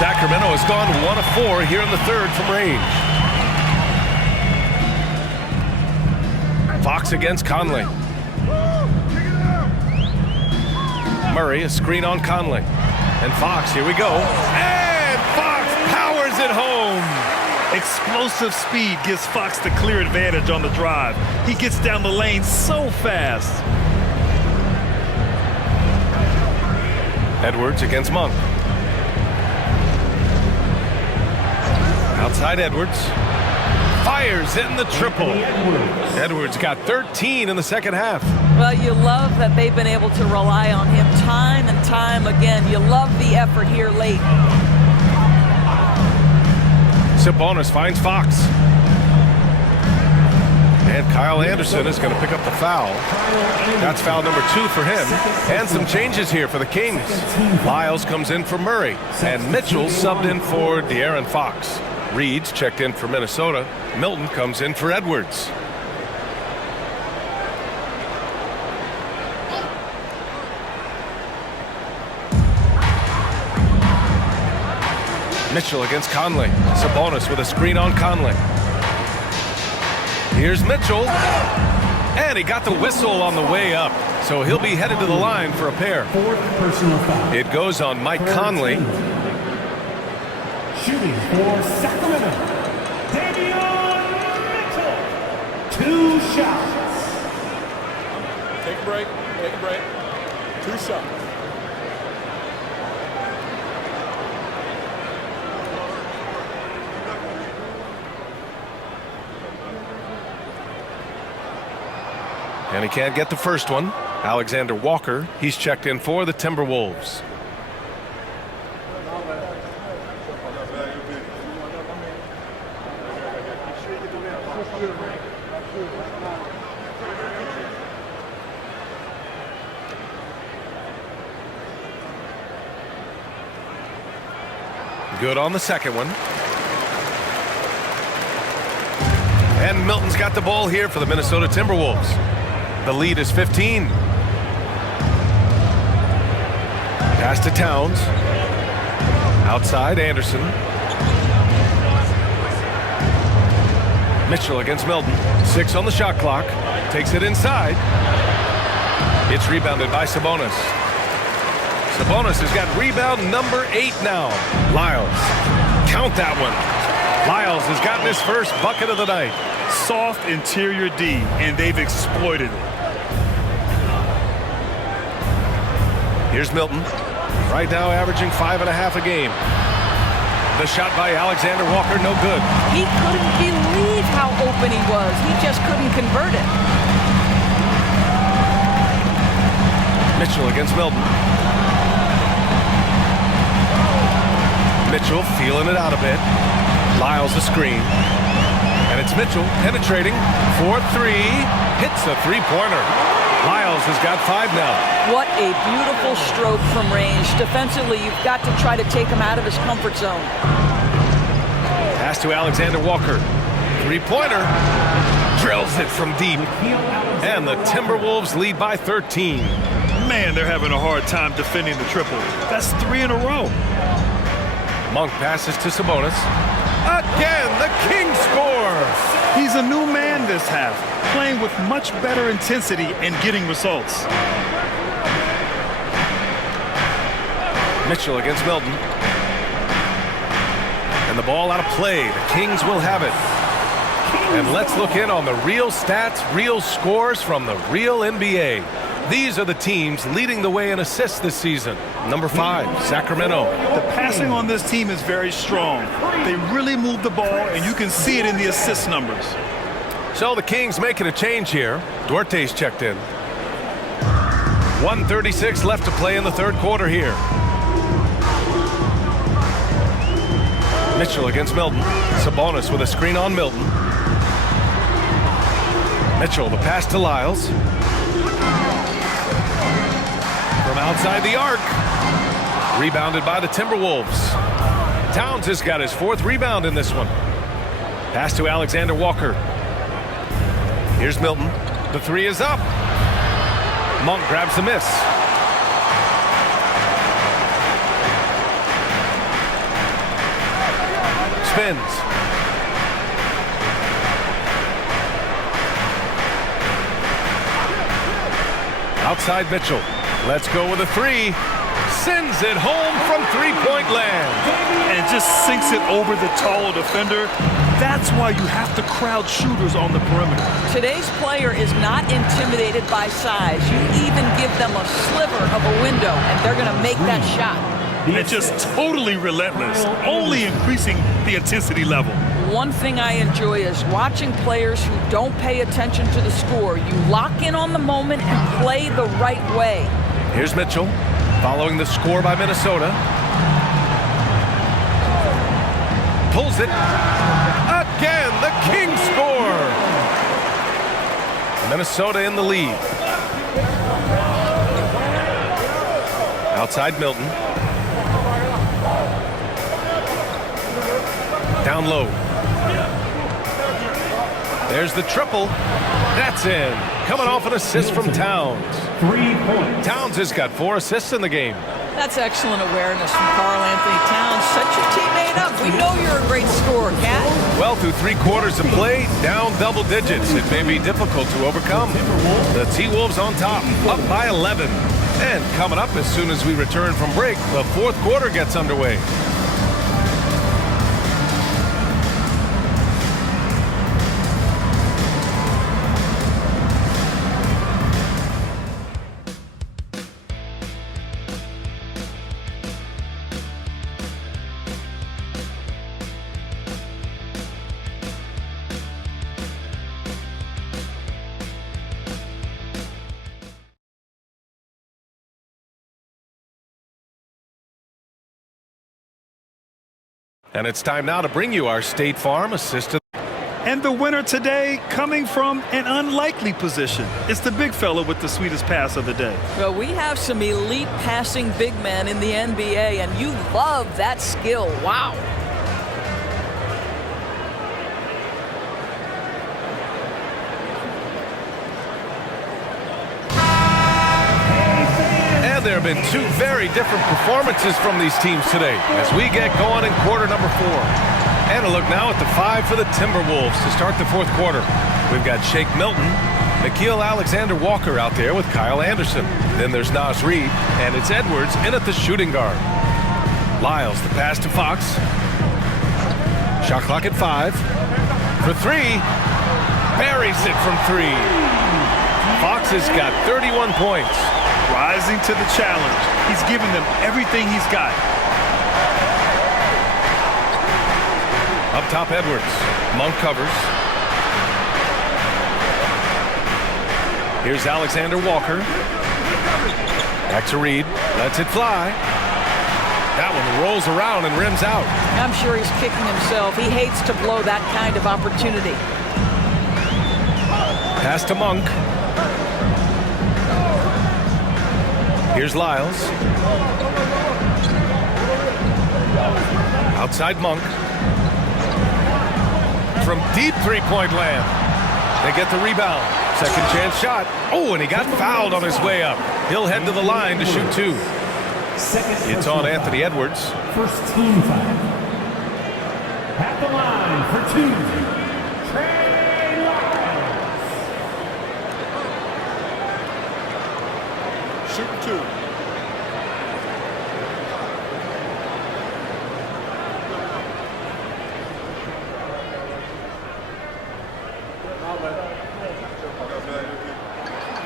Sacramento has gone 1 of 4 here in the 3rd from range. Fox against Conley. Murray, a screen on Conley. And Fox, here we go. And Fox powers it home. Explosive speed gives Fox the clear advantage on the drive. He gets down the lane so fast. Edwards against Monk. Outside Edwards. Fires in the triple. Edwards got 13 in the 2nd half. Well, you love that they've been able to rely on him time and time again. You love the effort here late. Sabonis finds Fox. And Kyle Anderson is going to pick up the foul. That's foul number 2 for him. And some changes here for the Kings. Lyles comes in for Murray. And Mitchell subbed in for De'Aaron Fox. Reed's checked in for Minnesota. Milton comes in for Edwards. Mitchell against Conley. Sabonis with a screen on Conley. Here's Mitchell. And he got the whistle on the way up. So he'll be headed to the line for a pair. 4th personal foul. It goes on Mike Conley. Shooting for Sacramento, Davion Mitchell. 2 shots. Take a break. Peace out. And he can't get the first one. Alexander Walker, he's checked in for the Timberwolves. Good on the second one. And Milton's got the ball here for the Minnesota Timberwolves. The lead is 15. Pass to Towns. Outside, Anderson. Mitchell against Milton. 6 on the shot clock. Takes it inside. It's rebounded by Sabonis. Sabonis has got rebound number 8 now. Lyles. Count that one. Lyles has gotten his first bucket of the night. Soft interior D, and they've exploited it. Here's Milton. Right now averaging 5.5 a game. The shot by Alexander Walker, no good. He couldn't believe how open he was. He just couldn't convert it. Mitchell against Milton. Mitchell feeling it out a bit. Lyles a screen. And it's Mitchell penetrating for 3. Hits a three-pointer. Lyles has got 5 now. What a beautiful stroke from range. Defensively, you've got to try to take him out of his comfort zone. Pass to Alexander Walker. Three-pointer. Drills it from deep. And the Timberwolves lead by 13. Man, they're having a hard time defending the triple. That's 3 in a row. Monk passes to Sabonis. Again, the Kings score. He's a new man this half, playing with much better intensity and getting results. Mitchell against Milton. And the ball out of play. The Kings will have it. And let's look in on the real stats, real scores from the real NBA. These are the teams leading the way in assists this season. Number 5, Sacramento. The passing on this team is very strong. They really move the ball, and you can see it in the assist numbers. So the Kings making a change here. Duarte's checked in. 1:36 left to play in the third quarter here. Mitchell against Milton. Sabonis with a screen on Milton. Mitchell, the pass to Lyles. From outside the arc. Rebounded by the Timberwolves. Towns has got his 4th rebound in this one. Pass to Alexander Walker. Here's Milton. The 3 is up. Monk grabs the miss. Spins. Outside Mitchell. Let's go with a 3. Sends it home from three-point land. And just sinks it over the tall defender. That's why you have to crowd shooters on the perimeter. Today's player is not intimidated by size. You even give them a sliver of a window, and they're going to make that shot. And just totally relentless, only increasing the intensity level. One thing I enjoy is watching players who don't pay attention to the score. You lock in on the moment and play the right way. Here's Mitchell, following the score by Minnesota. Pulls it. Again, the Kings score. Minnesota in the lead. Outside Milton. Down low. There's the triple. That's in. Coming off an assist from Towns. 3 points. Towns has got 4 assists in the game. That's excellent awareness from Karl Anthony Towns. Set your teammate up. We know you're a great scorer, Cat. Well, through 3 quarters of play, down double digits. It may be difficult to overcome. The T-Wolves on top, up by 11. And coming up as soon as we return from break, the 4th quarter gets underway. And it's time now to bring you our State Farm assistant. And the winner today coming from an unlikely position. It's the big fella with the sweetest pass of the day. Well, we have some elite passing big men in the NBA, and you love that skill. Wow. And there have been two very different performances from these teams today as we get going in quarter number 4. And a look now at the 5 for the Timberwolves to start the 4th quarter. We've got Shake Milton, Nickeil Alexander-Walker out there with Kyle Anderson. Then there's Naz Reid, and it's Edwards in at the shooting guard. Lyles, the pass to Fox. Shot clock at 5. For 3. Buries it from 3. Fox has got 31 points. Rising to the challenge. He's giving them everything he's got. Up top, Edwards. Monk covers. Here's Alexander Walker. Back to Reid. Lets it fly. That one rolls around and rims out. I'm sure he's kicking himself. He hates to blow that kind of opportunity. Pass to Monk. Here's Lyles. Outside Monk. From deep three-point land. They get the rebound. Second chance shot. Oh, and he got fouled on his way up. He'll head to the line to shoot 2. It's on Anthony Edwards. First team foul. At the line for 2. Trey Lyles. Shooting 2.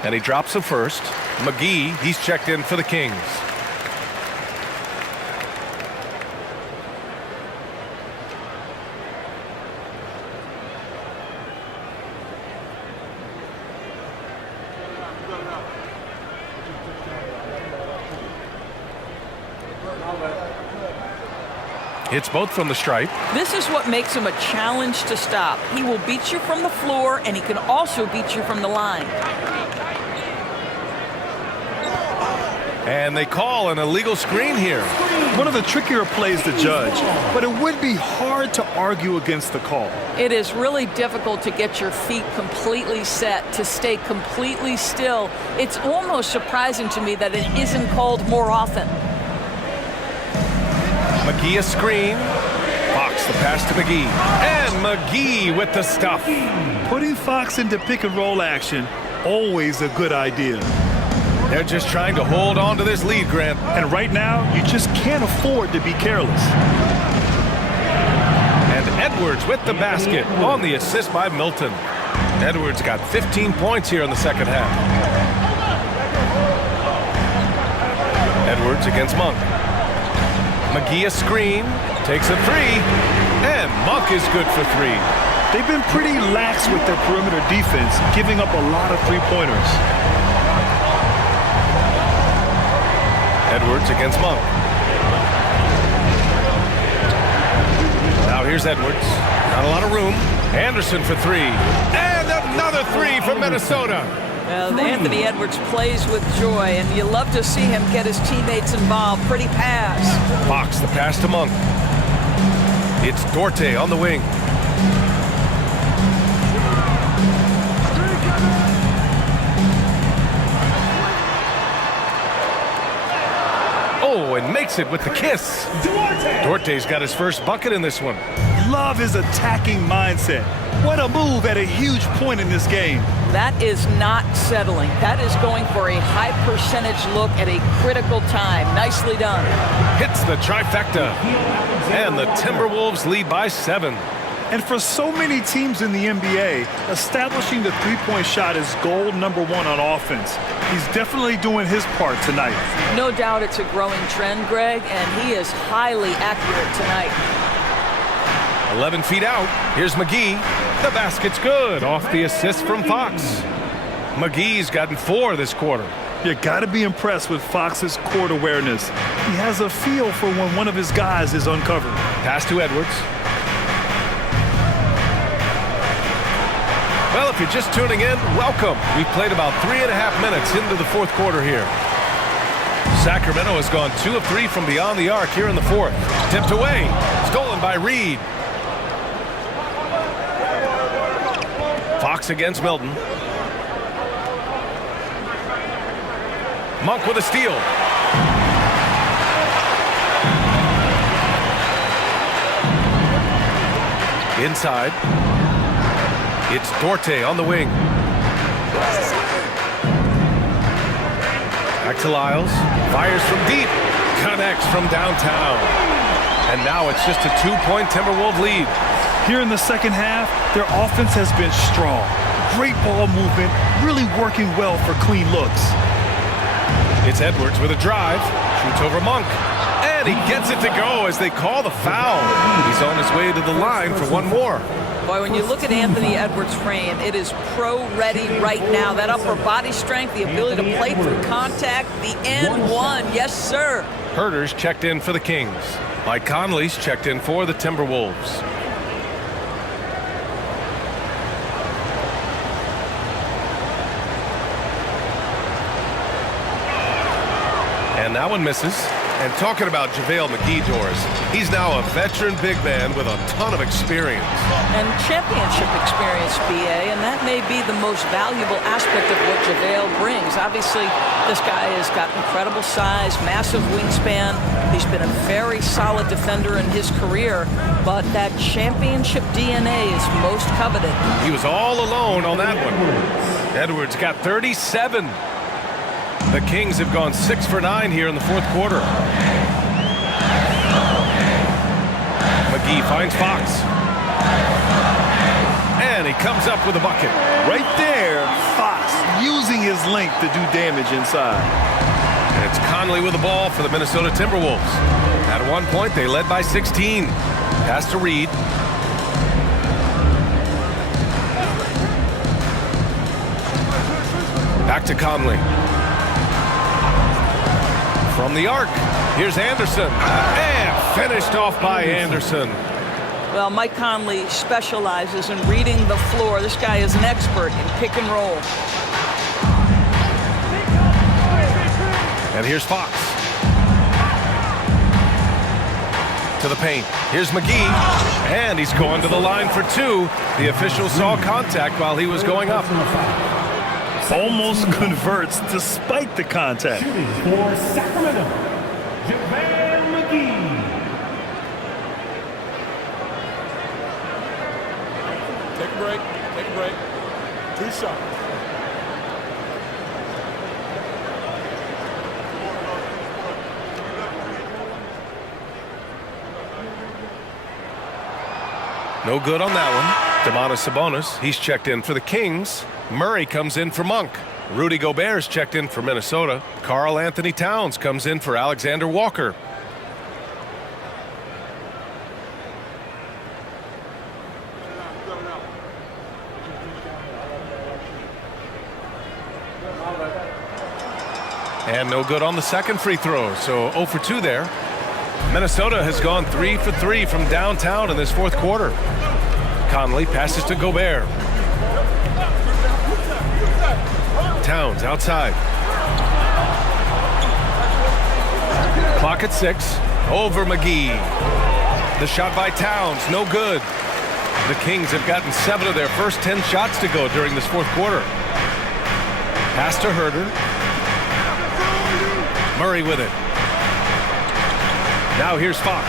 And he drops the first. McGee, he's checked in for the Kings. Hits both from the stripe. This is what makes him a challenge to stop. He will beat you from the floor, and he can also beat you from the line. And they call an illegal screen here. One of the trickier plays to judge, but it would be hard to argue against the call. It is really difficult to get your feet completely set, to stay completely still. It's almost surprising to me that it isn't called more often. McGee a screen. Fox the pass to McGee. And McGee with the stuff. Putting Fox into pick-and-roll action, always a good idea. They're just trying to hold on to this lead, Grant. And right now, you just can't afford to be careless. And Edwards with the basket on the assist by Milton. Edwards got 15 points here in the second half. Edwards against Monk. McGee a screen, takes a 3, and Monk is good for 3. They've been pretty lax with their perimeter defense, giving up a lot of three-pointers. Edwards against Monk. Now here's Edwards. Not a lot of room. Anderson for 3. And another 3 from Minnesota. Anthony Edwards plays with joy, and you love to see him get his teammates involved. Pretty pass. Fox the pass to Monk. It's Dorte on the wing. Oh, and makes it with the kiss. Dorte's got his first bucket in this one. Love his attacking mindset. What a move at a huge point in this game. That is not settling. That is going for a high percentage look at a critical time. Nicely done. Hits the trifecta. And the Timberwolves lead by 7. And for so many teams in the NBA, establishing the three-point shot is goal number 1 on offense. He's definitely doing his part tonight. No doubt it's a growing trend, Greg, and he is highly accurate tonight. 11 feet out. Here's McGee. The basket's good off the assist from Fox. McGee's gotten 4 this quarter. You got to be impressed with Fox's court awareness. He has a feel for when one of his guys is uncovered. Pass to Edwards. Well, if you're just tuning in, welcome. We've played about 3.5 minutes into the fourth quarter here. Sacramento has gone 2 of 3 from beyond the arc here in the fourth. Tipped away. Stolen by Reed. Fox against Milton. Monk with a steal. Inside. It's Duarte on the wing. Back to Lyles. Fires from deep. Connects from downtown. And now it's just a 2-point Timberwolves lead. Here in the second half, their offense has been strong. Great ball movement, really working well for clean looks. It's Edwards with a drive. Shoots over Monk. And he gets it to go as they call the foul. He's on his way to the line for one more. Boy, when you look at Anthony Edwards' frame, it is pro-ready right now. That upper body strength, the ability to play through contact, the and one. Yes, sir. Herter's checked in for the Kings. Mike Conley's checked in for the Timberwolves. And that one misses. And talking about JaVale McGee, Doris, he's now a veteran big man with a ton of experience. And championship experience, BA, and that may be the most valuable aspect of what JaVale brings. Obviously, this guy has got incredible size, massive wingspan. He's been a very solid defender in his career, but that championship DNA is most coveted. He was all alone on that one. Edwards got 37. The Kings have gone 6 for 9 here in the fourth quarter. McGee finds Fox. And he comes up with a bucket. Right there, Fox using his length to do damage inside. And it's Conley with the ball for the Minnesota Timberwolves. At one point, they led by 16. Pass to Reed. Back to Conley. From the arc, here's Anderson, and finished off by Anderson. Well, Mike Conley specializes in reading the floor. This guy is an expert in pick and roll. And here's Fox. To the paint. Here's McGee, and he's going to the line for 2. The official saw contact while he was going up. Almost converts despite the contact. Shooting for Sacramento, JaVale McGee. Take a break. Take a break. 2 shots. No good on that one. Domantas Sabonis, he's checked in for the Kings. Murray comes in for Monk. Rudy Gobert's checked in for Minnesota. Karl Anthony Towns comes in for Alexander Walker. And no good on the second free throw, so 0 for 2 there. Minnesota has gone 3 for 3 from downtown in this fourth quarter. Conley passes to Gobert. Towns outside. Clock at 6. Over McGee. The shot by Towns, no good. The Kings have gotten 7 of their first 10 shots to go during this fourth quarter. Pass to Herter. Murray with it. Now here's Fox.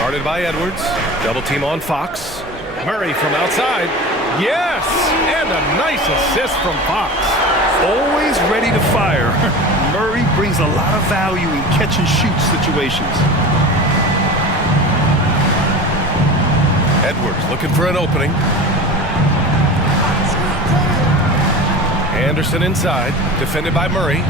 Guarded by Edwards. Double team on Fox. Murray from outside. Yes! And a nice assist from Fox. Always ready to fire. Murray brings a lot of value in catch and shoot situations. Edwards looking for an opening. Anderson inside, defended by Murray.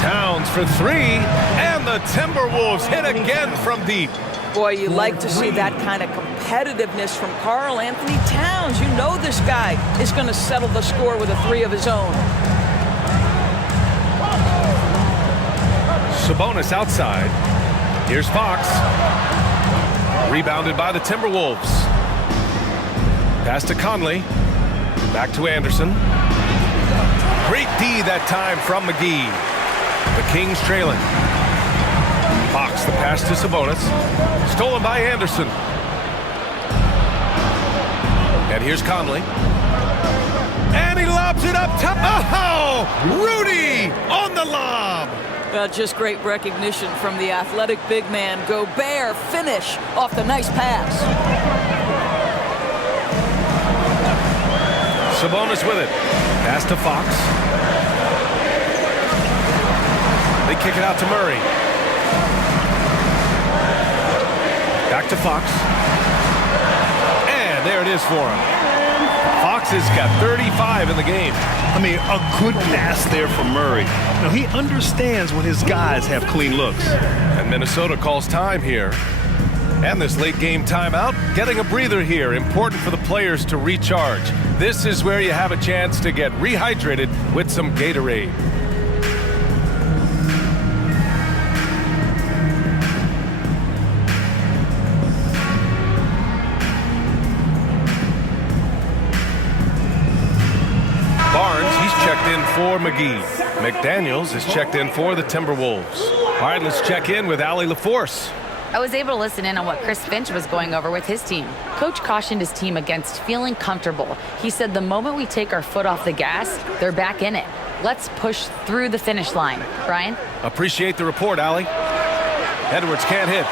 Towns for 3, and the Timberwolves hit again from deep. Boy, you like to see that kind of competitiveness from Karl Anthony Towns. You know this guy is going to settle the score with a 3 of his own. Sabonis outside. Here's Fox. Rebounded by the Timberwolves. Pass to Conley. Back to Anderson. Great D that time from McGee. The Kings trailing. Fox, the pass to Sabonis. Stolen by Anderson. And here's Conley. And he lobs it up top. Oh! Rudy on the lob. Just great recognition from the athletic big man. Gobert finish off the nice pass. Sabonis with it. Pass to Fox. They kick it out to Murray. Back to Fox. And there it is for him. Fox has got 35 in the game. I mean, a good pass there from Murray. Now, he understands when his guys have clean looks. And Minnesota calls time here. And this late game timeout, getting a breather here. Important for the players to recharge. This is where you have a chance to get rehydrated with some Gatorade. Checked in for McGee. McDaniels is checked in for the Timberwolves. All right, let's check in with Allie LaForce. I was able to listen in on what Chris Finch was going over with his team. Coach cautioned his team against feeling comfortable. He said the moment we take our foot off the gas, they're back in it. Let's push through the finish line. Brian? Appreciate the report, Allie. Edwards can't hit.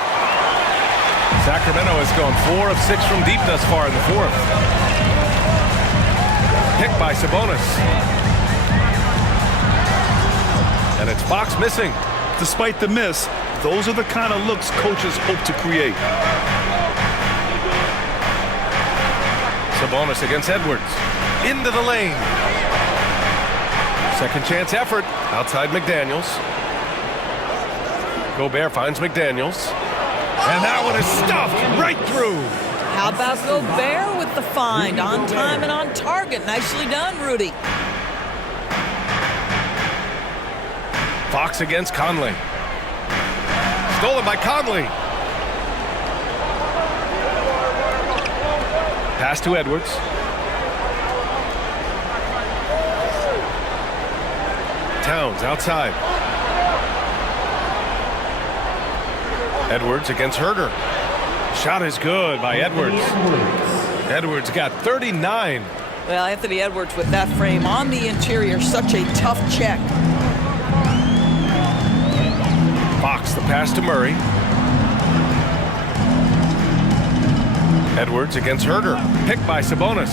Sacramento has gone 4 of 6 from deep thus far in the fourth. Picked by Sabonis. And it's Fox missing. Despite the miss, those are the kind of looks coaches hope to create. Sabonis against Edwards. Into the lane. Second chance effort. Outside McDaniels. Gobert finds McDaniels. And that one is stuffed right through. How about Gobert with the find? On time and on target. Nicely done, Rudy. Fox against Conley. Stolen by Conley. Pass to Edwards. Towns outside. Edwards against Herter. Shot is good by Edwards. Edwards got 39. Well, Anthony Edwards with that frame on the interior. Such a tough check. Fox, the pass to Murray. Edwards against Herter. Picked by Sabonis.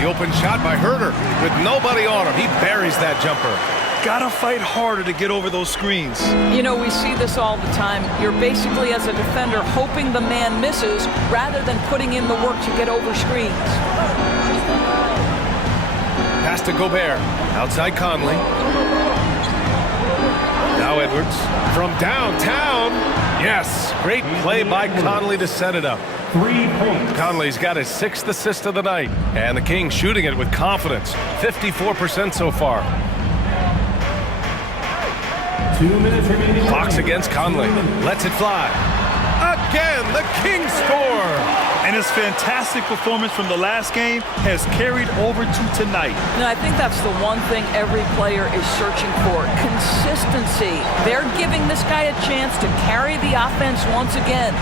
The open shot by Herter with nobody on him. He buries that jumper. Gotta fight harder to get over those screens. You know, we see this all the time. You're basically, as a defender, hoping the man misses rather than putting in the work to get over screens. Pass to Gobert. Outside Conley. Now Edwards from downtown. Yes, great play by Conley to set it up. 3 points. Conley's got his 6th assist of the night. And the Kings shooting it with confidence. 54% so far. 2 minutes remaining. Fox against Conley. Lets it fly. Again, the Kings score. And his fantastic performance from the last game has carried over to tonight. And I think that's the one thing every player is searching for. Consistency. They're giving this guy a chance to carry the offense once again.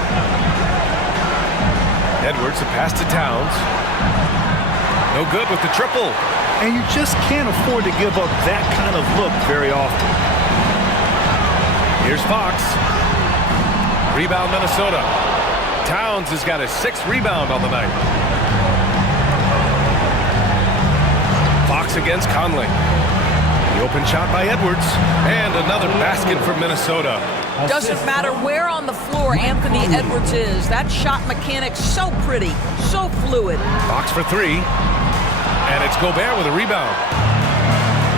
Edwards, a pass to Towns. No good with the triple. And you just can't afford to give up that kind of look very often. Here's Fox. Rebound Minnesota. Towns has got his 6th rebound on the night. Fox against Conley. The open shot by Edwards. And another basket for Minnesota. Doesn't matter where on the floor Anthony Edwards is. That shot mechanic's so pretty, so fluid. Fox for 3. And it's Gobert with a rebound.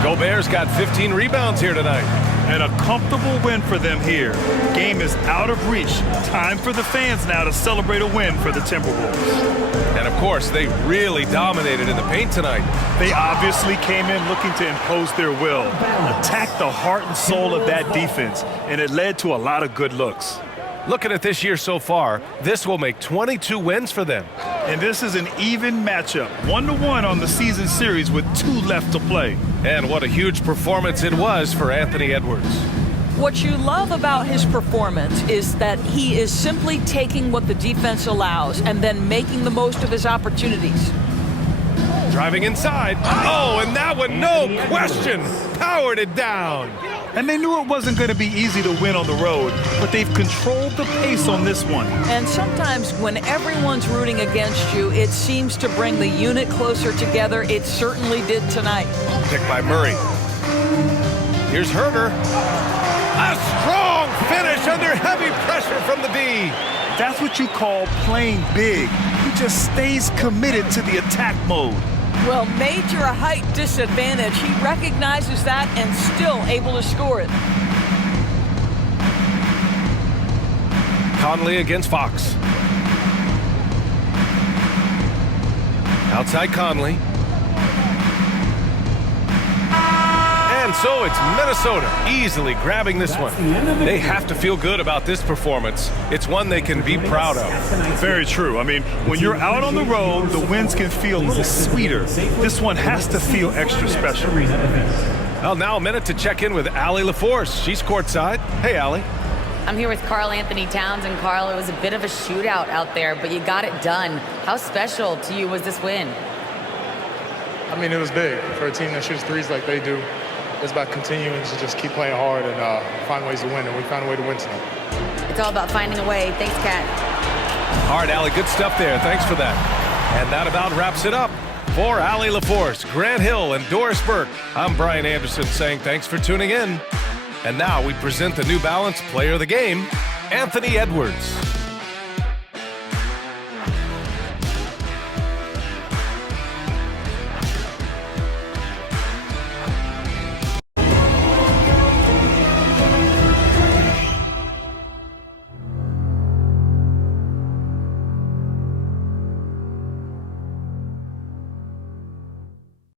Gobert's got 15 rebounds here tonight. And a comfortable win for them here. Game is out of reach. Time for the fans now to celebrate a win for the Timberwolves. And of course, they really dominated in the paint tonight. They obviously came in looking to impose their will, attack the heart and soul of that defense, and it led to a lot of good looks. Looking at this year so far, this will make 22 wins for them. And this is an even matchup, 1-1 on the season series with 2 left to play. And what a huge performance it was for Anthony Edwards. What you love about his performance is that he is simply taking what the defense allows and then making the most of his opportunities. Driving inside. Oh, and that one, no question, powered it down. And they knew it wasn't going to be easy to win on the road, but they've controlled the pace on this one. And sometimes when everyone's rooting against you, it seems to bring the unit closer together. It certainly did tonight. Picked by Murray. Here's Herter. A strong finish under heavy pressure from the D. That's what you call playing big. He just stays committed to the attack mode. Well, major height disadvantage. He recognizes that and still able to score it. Conley against Fox. Outside Conley. And so it's Minnesota easily grabbing this one. They have to feel good about this performance. It's one they can be proud of. Very true. I mean, when you're out on the road, the wins can feel a little sweeter. This one has to feel extra special. Well, now a minute to check in with Allie LaForce. She's courtside. Hey, Allie. I'm here with Karl Anthony Towns, and Karl, it was a bit of a shootout out there, but you got it done. How special to you was this win? I mean, it was big for a team that shoots threes like they do. It's about continuing to just keep playing hard and find ways to win, and we found a way to win tonight. It's all about finding a way. Thanks, Kat. All right, Allie, good stuff there. Thanks for that. And that about wraps it up. For Allie LaForce, Grant Hill, and Doris Burke, I'm Brian Anderson saying thanks for tuning in. And now we present the New Balance Player of the Game, Anthony Edwards.